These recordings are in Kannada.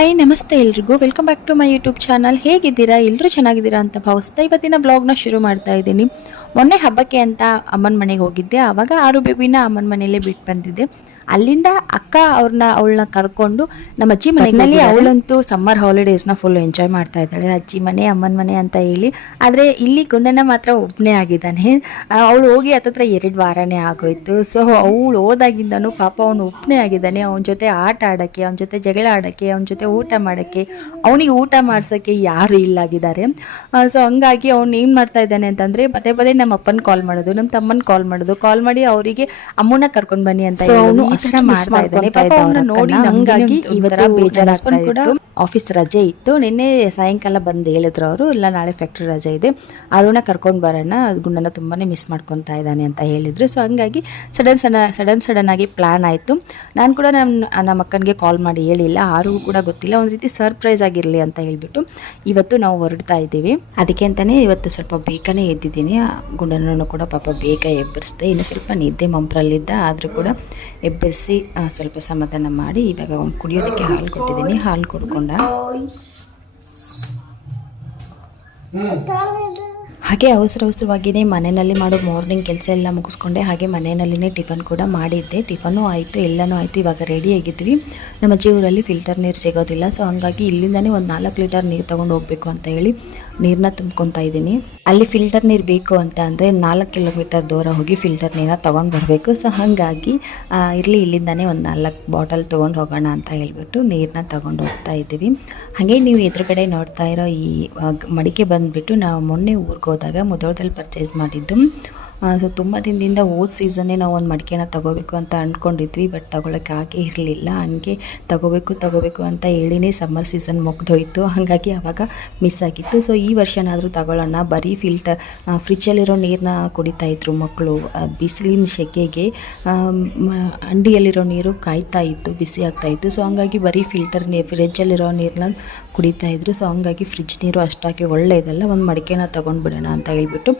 ಹಾಯ್ ನಮಸ್ತೆ ಎಲ್ರಿಗೂ welcome back to my YouTube channel. ಹೇಗಿದ್ದೀರಾ? ಎಲ್ಲರೂ ಚೆನ್ನಾಗಿದ್ದೀರಾ ಅಂತ ಭಾವಿಸ್ತಾ ಇವತ್ತಿನ ಬ್ಲಾಗ್ನ ಶುರು ಮಾಡ್ತಾ ಇದ್ದೀನಿ. ಮೊನ್ನೆ ಹಬ್ಬಕ್ಕೆ ಅಂತ ಅಮ್ಮನ ಮನೆಗೆ ಹೋಗಿದ್ದೆ. ಆವಾಗ ಆರು ಬೇಬಿನ ಅಮ್ಮನ ಮನೆಯಲ್ಲೇ ಬಿಟ್ಟು ಬಂದಿದ್ದೆ. ಅಲ್ಲಿಂದ ಅಕ್ಕ ಅವಳನ್ನ ಕರ್ಕೊಂಡು ನಮ್ಮ ಅಜ್ಜಿ ಮನೆಯಲ್ಲಿ, ಅವಳಂತೂ ಸಮ್ಮರ್ ಹಾಲಿಡೇಸ್ನ ಫುಲ್ ಎಂಜಾಯ್ ಮಾಡ್ತಾ ಇದ್ದಾಳೆ. ಅಜ್ಜಿ ಮನೆ ಅಮ್ಮನ ಮನೆ ಅಂತ ಹೇಳಿ. ಆದರೆ ಇಲ್ಲಿ ಗುಂಡನ ಮಾತ್ರ ಒಬ್ಬನೇ ಆಗಿದ್ದಾನೆ. ಅವಳು ಹೋಗಿ ಹತ್ತತ್ರ 2 ವಾರನೇ ಆಗೋಯ್ತು. ಸೊ ಅವಳು ಹೋದಾಗಿಂದನೂ ಪಾಪ ಅವನು ಒಬ್ಬನೇ ಆಗಿದ್ದಾನೆ. ಅವನ ಜೊತೆ ಆಟ ಆಡೋಕ್ಕೆ, ಅವನ ಜೊತೆ ಜಗಳ ಆಡೋಕ್ಕೆ, ಅವನ ಜೊತೆ ಊಟ ಮಾಡೋಕ್ಕೆ, ಅವನಿಗೆ ಊಟ ಮಾಡ್ಸೋಕ್ಕೆ ಯಾರು ಇಲ್ಲಾಗಿದ್ದಾರೆ. ಸೊ ಹಂಗಾಗಿ ಅವ್ನು ಏನು ಮಾಡ್ತಾ ಇದ್ದಾನೆ ಅಂತಂದರೆ ಪದೇ ಪದೇ ನಮ್ಮ ಅಪ್ಪನ ಕಾಲ್ ಮಾಡೋದು, ನಮ್ಮ ತಮ್ಮನ ಕಾಲ್ ಮಾಡಿ ಅವರಿಗೆ ಅಮ್ಮನ ಕರ್ಕೊಂಡು ಬನ್ನಿ ಅಂತ ಅವನು ಮಾಡ್ತಾ ಇದ್ದಾನೆ. ನೋಡಿ ಹಂಗಾಗಿ ಇವತ್ತು ಬೇಜಾರಾಗ್ತಾ ಇತ್ತು. ಆಫೀಸ್ ರಜೆ ಇತ್ತು. ನಿನ್ನೆ ಸಾಯಂಕಾಲ ಬಂದು ಹೇಳಿದ್ರು ಅವರು, ಇಲ್ಲ ನಾಳೆ ಫ್ಯಾಕ್ಟ್ರಿ ರಜೆ ಇದೆ, ಅರುಣ ಕರ್ಕೊಂಡು ಬರೋಣ, ಗುಂಡನ ತುಂಬಾ ಮಿಸ್ ಮಾಡ್ಕೊತಾ ಇದ್ದಾನೆ ಅಂತ ಹೇಳಿದ್ರು. ಸೊ ಹಂಗಾಗಿ ಸಡನ್ ಆಗಿ ಪ್ಲ್ಯಾನ್ ಆಯಿತು. ನಾನು ಕೂಡ ನಮ್ಮ ಅಕ್ಕನಿಗೆ ಕಾಲ್ ಮಾಡಿ ಹೇಳಿಲ್ಲ, ಆರಿಗೂ ಕೂಡ ಗೊತ್ತಿಲ್ಲ, ಒಂದು ರೀತಿ ಸರ್ಪ್ರೈಸ್ ಆಗಿರಲಿ ಅಂತ ಹೇಳಿಬಿಟ್ಟು ಇವತ್ತು ನಾವು ಹೊರಡ್ತಾ ಇದ್ದೀವಿ. ಅದಕ್ಕೆ ಅಂತಲೇ ಇವತ್ತು ಸ್ವಲ್ಪ ಬೇಗನೆ ಎದ್ದಿದ್ದೀನಿ. ಗುಂಡನೂ ಕೂಡ ಪಾಪ ಬೇಗ ಎಬ್ಬರಿಸಿದೆ. ಇನ್ನು ಸ್ವಲ್ಪ ನಿದ್ದೆ ಮಂಪ್ರಲ್ಲಿದ್ದ, ಆದರೂ ಕೂಡ ಎಬ್ಬರಿಸಿ ಸ್ವಲ್ಪ ಸಮಾಧಾನ ಮಾಡಿ ಇವಾಗ ಅವ್ನು ಕುಡಿಯೋದಕ್ಕೆ ಹಾಲು ಕೊಟ್ಟಿದ್ದೀನಿ. ಹಾಲು ಕುಡ್ಕೊಂಡ ಹಾಗೆ ಅವಸರವಾಗಿಯೇ ಮನೆಯಲ್ಲಿ ಮಾಡೋ ಮಾರ್ನಿಂಗ್ ಕೆಲಸ ಎಲ್ಲ ಮುಗಿಸ್ಕೊಂಡೆ. ಹಾಗೆ ಮನೆಯಲ್ಲಿನೇ ಟಿಫನ್ ಕೂಡ ಮಾಡಿದ್ದೆ. ಟಿಫನ್ನು ಆಯಿತು, ಎಲ್ಲನೂ ಆಯಿತು. ಇವಾಗ ರೆಡಿ ಆಗಿದ್ವಿ. ನಮ್ಮ ಅಜ್ಜಿ ಊರಲ್ಲಿ ಫಿಲ್ಟರ್ ನೀರು ಸಿಗೋದಿಲ್ಲ. ಸೊ ಹಂಗಾಗಿ ಇಲ್ಲಿಂದನೇ ಒಂದು 4 ಲೀಟರ್ ನೀರು ತೊಗೊಂಡು ಹೋಗಬೇಕು ಅಂತ ಹೇಳಿ ನೀರನ್ನ ತುಂಬ್ಕೊತಾ ಇದ್ದೀನಿ. ಅಲ್ಲಿ ಫಿಲ್ಟರ್ ನೀರು ಬೇಕು ಅಂತ ಅಂದರೆ 4 ಕಿಲೋಮೀಟರ್ ದೂರ ಹೋಗಿ ಫಿಲ್ಟರ್ ನೀರನ್ನ ತೊಗೊಂಡು ಬರಬೇಕು. ಸೊ ಹಾಗಾಗಿ ಇಲ್ಲಿಂದನೇ ಒಂದು 4 ಬಾಟಲ್ ತೊಗೊಂಡು ಹೋಗೋಣ ಅಂತ ಹೇಳ್ಬಿಟ್ಟು ನೀರನ್ನ ತೊಗೊಂಡು ಹೋಗ್ತಾ ಇದ್ದೀವಿ. ಹಾಗೆ ನೀವು ಎದುರುಗಡೆ ನೋಡ್ತಾ ಇರೋ ಈ ಮಡಿಕೆ ಬಂದುಬಿಟ್ಟು ನಾವು ಮೊನ್ನೆ ಊರಿಗೆ ಹೋದಾಗ ಮುಧೋಳದಲ್ಲಿ ಪರ್ಚೇಸ್ ಮಾಡಿದ್ದು. ಸೊ ತುಂಬ ದಿನದಿಂದ ಹೋದ ಸೀಸನ್ನೇ ನಾವು ಒಂದು ಮಡಿಕೆನ ತೊಗೋಬೇಕು ಅಂತ ಅಂದ್ಕೊಂಡಿದ್ವಿ. ಬಟ್ ತೊಗೊಳಕ್ಕೆ ಆಗೇ ಇರಲಿಲ್ಲ. ಹಂಗೆ ತೊಗೋಬೇಕು ಅಂತ ಹೇಳಿನೇ ಸಮ್ಮರ್ ಸೀಸನ್ ಮುಗ್ದೋಯ್ತು. ಹಾಗಾಗಿ ಆವಾಗ ಮಿಸ್ ಆಗಿತ್ತು. ಸೊ ಈ ವರ್ಷನಾದರೂ ತಗೊಳ್ಳೋಣ. ಬರೀ ಫ್ರಿಜ್ಜಲ್ಲಿರೋ ನೀರನ್ನ ಕುಡಿತಾಯಿದ್ರು ಮಕ್ಕಳು. ಬಿಸಿಲಿನ ಸೆಕೆಗೆ ಅಂಡಿಯಲ್ಲಿರೋ ನೀರು ಕಾಯ್ತಾ ಇತ್ತು, ಬಿಸಿ ಆಗ್ತಾಯಿತ್ತು. ಸೊ ಹಂಗಾಗಿ ಬರೀ ಫ್ರಿಜ್ಜಲ್ಲಿರೋ ನೀರನ್ನ ಕುಡಿತಾಯಿದ್ರು. ಸೊ ಹಂಗಾಗಿ ಫ್ರಿಜ್ ನೀರು ಅಷ್ಟಾಗಿ ಒಳ್ಳೆಯದಲ್ಲ, ಒಂದು ಮಡಿಕೆನ ತೊಗೊಂಡು ಬಿಡೋಣ ಅಂತ ಹೇಳ್ಬಿಟ್ಟು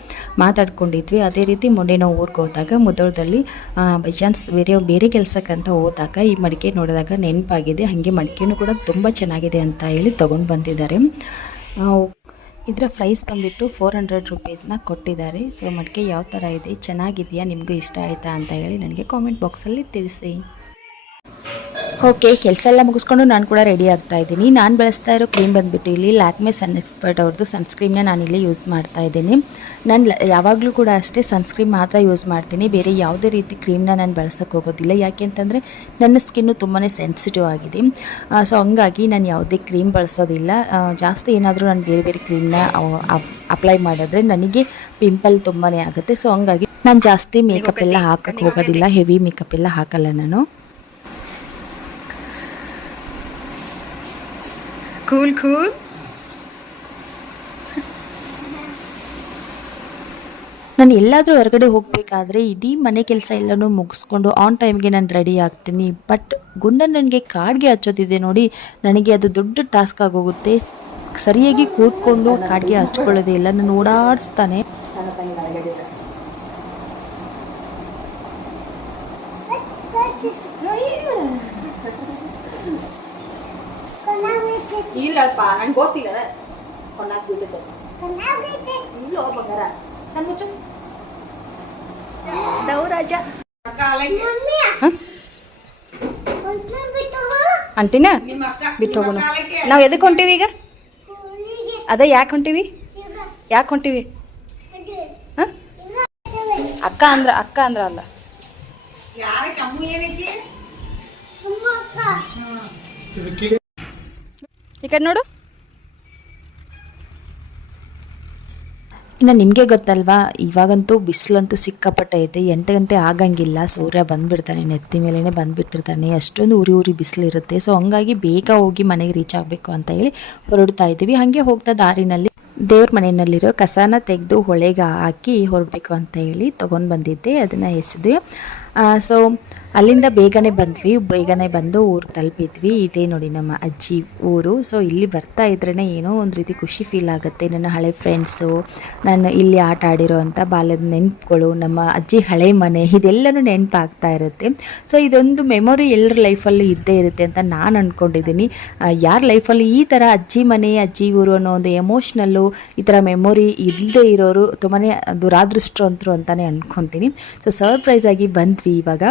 ಮಾತಾಡ್ಕೊಂಡಿದ್ವಿ. ಅದೇ ರೀತಿ ಮೊನ್ನೆ ನಾವು ಊರಿಗೆ ಹೋದಾಗ ಮುಧೋಳದಲ್ಲಿ ಬೈ ಚಾನ್ಸ್ ಬೇರೆ ಕೆಲಸಕ್ಕಂತ ಹೋದಾಗ ಈ ಮಡಿಕೆ ನೋಡಿದಾಗ ನೆನಪಾಗಿದೆ. ಹಾಗೆ ಮಡಿಕೆನೂ ಕೂಡ ತುಂಬ ಚೆನ್ನಾಗಿದೆ ಅಂತ ಹೇಳಿ ತೊಗೊಂಡು ಬಂದಿದ್ದಾರೆ. ಇದರ ಪ್ರೈಸ್ ಬಂದುಬಿಟ್ಟು 400 ರೂಪೀಸ್ನ ಕೊಟ್ಟಿದ್ದಾರೆ. ಸೊ ಮಡಿಕೆ ಯಾವ ಥರ ಇದೆ, ಚೆನ್ನಾಗಿದೆಯಾ, ನಿಮಗೂ ಇಷ್ಟ ಆಯಿತಾ ಅಂತ ಹೇಳಿ ನನಗೆ ಕಾಮೆಂಟ್ ಬಾಕ್ಸಲ್ಲಿ ತಿಳಿಸಿ. ಓಕೆ, ಕೆಲಸ ಎಲ್ಲ ಮುಗಿಸ್ಕೊಂಡು ನಾನು ಕೂಡ ರೆಡಿ ಆಗ್ತಾ ಇದ್ದೀನಿ. ನಾನು ಬಳಸ್ತಾ ಇರೋ ಕ್ರೀಮ್ ಬಂದುಬಿಟ್ಟು ಇಲ್ಲಿ ಲ್ಯಾಕ್ಮೆ ಸನ್ ಎಕ್ಸ್ಪರ್ಟ್ ಅವ್ರದ್ದು ಸನ್ಸ್ಕ್ರೀಮ್ನ ನಾನಿಲ್ಲಿ ಯೂಸ್ ಮಾಡ್ತಾ ಇದ್ದೀನಿ. ನಾನು ಯಾವಾಗಲೂ ಕೂಡ ಅಷ್ಟೇ ಸನ್ಸ್ಕ್ರೀಮ್ ಮಾತ್ರ ಯೂಸ್ ಮಾಡ್ತೀನಿ. ಬೇರೆ ಯಾವುದೇ ರೀತಿ ಕ್ರೀಮ್ನ ನಾನು ಬಳಸೋಕ್ಕೆ ಹೋಗೋದಿಲ್ಲ. ಯಾಕೆ ಅಂತಂದರೆ ನನ್ನ ಸ್ಕಿನ್ನು ತುಂಬಾ ಸೆನ್ಸಿಟಿವ್ ಆಗಿದೆ. ಸೊ ಹಂಗಾಗಿ ನಾನು ಯಾವುದೇ ಕ್ರೀಮ್ ಬಳಸೋದಿಲ್ಲ. ಜಾಸ್ತಿ ಏನಾದರೂ ನಾನು ಬೇರೆ ಕ್ರೀಮ್ನ ಅಪ್ಲೈ ಮಾಡಿದ್ರೆ ನನಗೆ ಪಿಂಪಲ್ ತುಂಬಾ ಆಗುತ್ತೆ. ಸೊ ಹಂಗಾಗಿ ನಾನು ಜಾಸ್ತಿ ಮೇಕಪ್ ಎಲ್ಲ ಹಾಕೋಕ್ಕೆ ಹೋಗೋದಿಲ್ಲ, ಹೆವಿ ಮೇಕಪ್ ಎಲ್ಲ ಹಾಕಲ್ಲ ನಾನು. ಕೂಲ್ ನಾನು ಎಲ್ಲಾದರೂ ಹೊರಗಡೆ ಹೋಗಬೇಕಾದ್ರೆ ಇಡೀ ಮನೆ ಕೆಲಸ ಎಲ್ಲನೂ ಮುಗಿಸ್ಕೊಂಡು ಆನ್ ಟೈಮ್ಗೆ ನಾನು ರೆಡಿ ಆಗ್ತೀನಿ. ಬಟ್ ಗುಂಡನ್ ನನಗೆ ಕಾಡಿಗೆ ಹಚ್ಚೋದಿದೆ ನೋಡಿ, ನನಗೆ ಅದು ದೊಡ್ಡ ಟಾಸ್ಕ್ ಆಗೋಗುತ್ತೆ. ಸರಿಯಾಗಿ ಕೂತ್ಕೊಂಡು ಕಾಡಿಗೆ ಹಚ್ಕೊಳ್ಳೋದೇ ಇಲ್ಲ, ನಾನು ಓಡಾಡಿಸ್ತಾನೆ. ಇಲ್ಲಪ್ಪ, ನಂಗೆ ಗೊತ್ತಿಲ್ಲ. ಇಲ್ಲೋ ಬಂಗಾರ ಮುಚ್ಚು ದೌರಾಜ ಅಂಟಿನ ಬಿಟ್ಟು ಹೋಗೋಣ. ನಾವು ಎದಕ್ಕೆ ಹೊಂಟೀವಿ ಈಗ? ಅದೇ ಯಾಕೆ ಹೊಂಟೀವಿ? ಹಾಂ, ಅಕ್ಕ ಅಂದ್ರ ಅಲ್ಲ, ಈ ಕಡೆ ನೋಡು. ಇನ್ನು ನಿಮಗೆ ಗೊತ್ತಲ್ವಾ, ಇವಾಗಂತೂ ಬಿಸಿಲಂತೂ ಸಿಕ್ಕಾಪಟ್ಟೆ ಐತೆ. 8 ಗಂಟೆ ಆಗಂಗಿಲ್ಲ, ಸೂರ್ಯ ಬಂದುಬಿಡ್ತಾನೆ, ನೆತ್ತಿ ಮೇಲೇ ಬಂದುಬಿಟ್ಟಿರ್ತಾನೆ. ಅಷ್ಟೊಂದು ಉರಿ ಬಿಸಿಲಿರುತ್ತೆ. ಸೊ ಹಂಗಾಗಿ ಬೇಗ ಹೋಗಿ ಮನೆಗೆ ರೀಚ್ ಆಗಬೇಕು ಅಂತ ಹೇಳಿ ಹೊರಡ್ತಾ ಇದ್ದೀವಿ. ಹಾಗೆ ಹೋಗ್ತಾ ದಾರಿನಲ್ಲಿ ದೇವ್ರ ಮನೆಯಲ್ಲಿರೋ ಕಸನ ತೆಗೆದು ಹೊಳೆಗೆ ಹಾಕಿ ಹೊರಡಬೇಕು ಅಂತ ಹೇಳಿ ತೊಗೊಂಡು ಬಂದಿದ್ದೆ. ಅದನ್ನು ಎಸೆದ್ವಿ. ಸೊ ಅಲ್ಲಿಂದ ಬೇಗನೆ ಬಂದು ಊರು ತಲುಪಿದ್ವಿ. ಇದೇ ನೋಡಿ ನಮ್ಮ ಅಜ್ಜಿ ಊರು. ಸೊ ಇಲ್ಲಿ ಬರ್ತಾ ಇದ್ರೇ ಏನೋ ಒಂದು ರೀತಿ ಖುಷಿ ಫೀಲ್ ಆಗುತ್ತೆ. ನನ್ನ ಹಳೆ ಫ್ರೆಂಡ್ಸು, ನಾನು ಇಲ್ಲಿ ಆಟ ಆಡಿರೋ ಅಂಥ ಬಾಲ್ಯದ ನೆನಪುಗಳು, ನಮ್ಮ ಅಜ್ಜಿ ಹಳೆ ಮನೆ, ಇದೆಲ್ಲನೂ ನೆನಪಾಗ್ತಾ ಇರುತ್ತೆ. ಸೊ ಇದೊಂದು ಮೆಮೊರಿ ಎಲ್ಲರ ಲೈಫಲ್ಲಿ ಇದ್ದೇ ಇರುತ್ತೆ ಅಂತ ನಾನು ಅಂದ್ಕೊಂಡಿದ್ದೀನಿ. ಯಾರ ಲೈಫಲ್ಲಿ ಈ ಥರ ಅಜ್ಜಿ ಮನೆ, ಅಜ್ಜಿ ಊರು ಅನ್ನೋ ಒಂದು ಎಮೋಷ್ನಲ್ಲು, ಈ ಥರ ಮೆಮೊರಿ ಇಲ್ಲದೆ ಇರೋರು ತುಂಬಾ ದುರಾದೃಷ್ಟವಂತರು ಅಂತಲೇ ಅಂದ್ಕೊತೀನಿ. ಸೊ ಸರ್ಪ್ರೈಸ್ ಆಗಿ ಬಂದ್ವಿ. ಇವಾಗ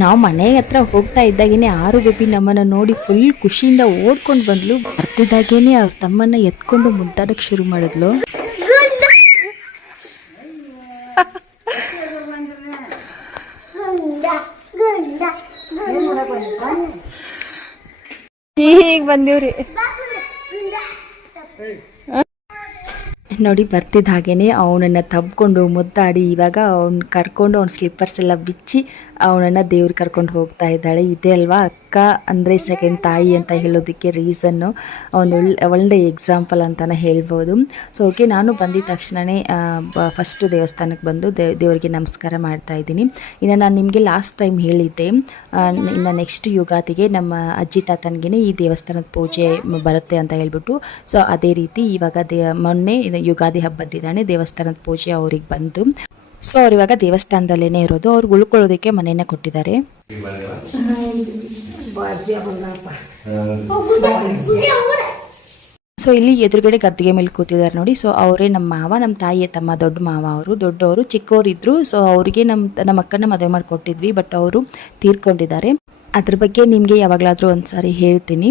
ನಾವು ಮನೆ ಹತ್ರ ಹೋಗ್ತಾ ಇದ್ದಾಗೇನೆ ಆರು ಬೇಬಿ ನಮ್ಮನ್ನು ನೋಡಿ ಫುಲ್ ಖುಷಿಯಿಂದ ಓಡ್ಕೊಂಡು ಬಂದ್ಲು. ಬರ್ತಿದ್ದಾಗೇನೆ ಅವ್ರ ತಮ್ಮನ್ನ ಎತ್ಕೊಂಡು ಮುದ್ದಾಡಕ್ಕೆ ಶುರು ಮಾಡಿದ್ಲು. ಈಗ ಬಂದೀವ್ರಿ ನೋಡಿ. ಬರ್ತಿದ್ದ ಹಾಗೇನೆ ಅವನನ್ನು ತಬ್ಕೊಂಡು ಮುದ್ದಾಡಿ ಇವಾಗ ಅವ್ನು ಕರ್ಕೊಂಡು ಅವ್ನ ಸ್ಲಿಪ್ಪರ್ಸ್ ಎಲ್ಲ ಬಿಚ್ಚಿ ಅವನನ್ನು ದೇವ್ರಿಗೆ ಕರ್ಕೊಂಡು ಹೋಗ್ತಾ ಇದ್ದಾಳೆ. ಇದೇ ಅಲ್ವಾ ಅಕ್ಕ ಅಂದರೆ ಸೆಕೆಂಡ್ ತಾಯಿ ಅಂತ ಹೇಳೋದಕ್ಕೆ ರೀಸನ್ನು. ಒಂದು ಒಳ್ಳೆ ಎಕ್ಸಾಂಪಲ್ ಅಂತಲೇ ಹೇಳ್ಬೋದು. ಸೊ ಓಕೆ, ನಾನು ಬಂದಿದ್ದ ತಕ್ಷಣವೇ ಫಸ್ಟ್ ದೇವಸ್ಥಾನಕ್ಕೆ ಬಂದು ದೇವರಿಗೆ ನಮಸ್ಕಾರ ಮಾಡ್ತಾ ಇದ್ದೀನಿ. ಇನ್ನು ನಾನು ನಿಮಗೆ ಲಾಸ್ಟ್ ಟೈಮ್ ಹೇಳಿದ್ದೆ, ಇನ್ನು ನೆಕ್ಸ್ಟ್ ಯುಗಾದಿಗೆ ನಮ್ಮ ಅಜ್ಜಿ ತಾತನಿಗೆ ಈ ದೇವಸ್ಥಾನದ ಪೂಜೆ ಬರುತ್ತೆ ಅಂತ ಹೇಳ್ಬಿಟ್ಟು. ಸೊ ಅದೇ ರೀತಿ ಇವಾಗ ಮೊನ್ನೆ ಯುಗಾದಿ ಹಬ್ಬದ ದಿನವೇ ದೇವಸ್ಥಾನದ ಪೂಜೆ ಅವ್ರಿಗೆ ಬಂತು. ಸೊ ಅವ್ರು ಇವಾಗ ದೇವಸ್ಥಾನದಲ್ಲೇ ಇರೋದು. ಅವ್ರಿಗೆ ಉಳ್ಕೊಳ್ಳೋದಕ್ಕೆ ಮನೆಯನ್ನ ಕೊಟ್ಟಿದ್ದಾರೆ. ಸೊ ಇಲ್ಲಿ ಎದುರುಗಡೆ ಗದ್ದಿಗೆ ಮೇಲೆ ಕೂತಿದ್ದಾರೆ ನೋಡಿ. ಸೊ ಅವರೇ ನಮ್ಮ ಮಾವ, ನಮ್ಮ ತಾಯಿಯ ತಮ್ಮ, ದೊಡ್ಡ ಮಾವ. ಅವರು ದೊಡ್ಡವರು, ಚಿಕ್ಕವರಿದ್ರು. ಸೊ ಅವರಿಗೆ ನಮ್ಮ ಅಕ್ಕನ ಮದುವೆ ಮಾಡಿಕೊಟ್ಟಿದ್ವಿ, ಬಟ್ ಅವರು ತೀರ್ಕೊಂಡಿದ್ದಾರೆ. ಅದ್ರ ಬಗ್ಗೆ ನಿಮಗೆ ಯಾವಾಗಲಾದರೂ ಒಂದ್ಸಾರಿ ಹೇಳ್ತೀನಿ.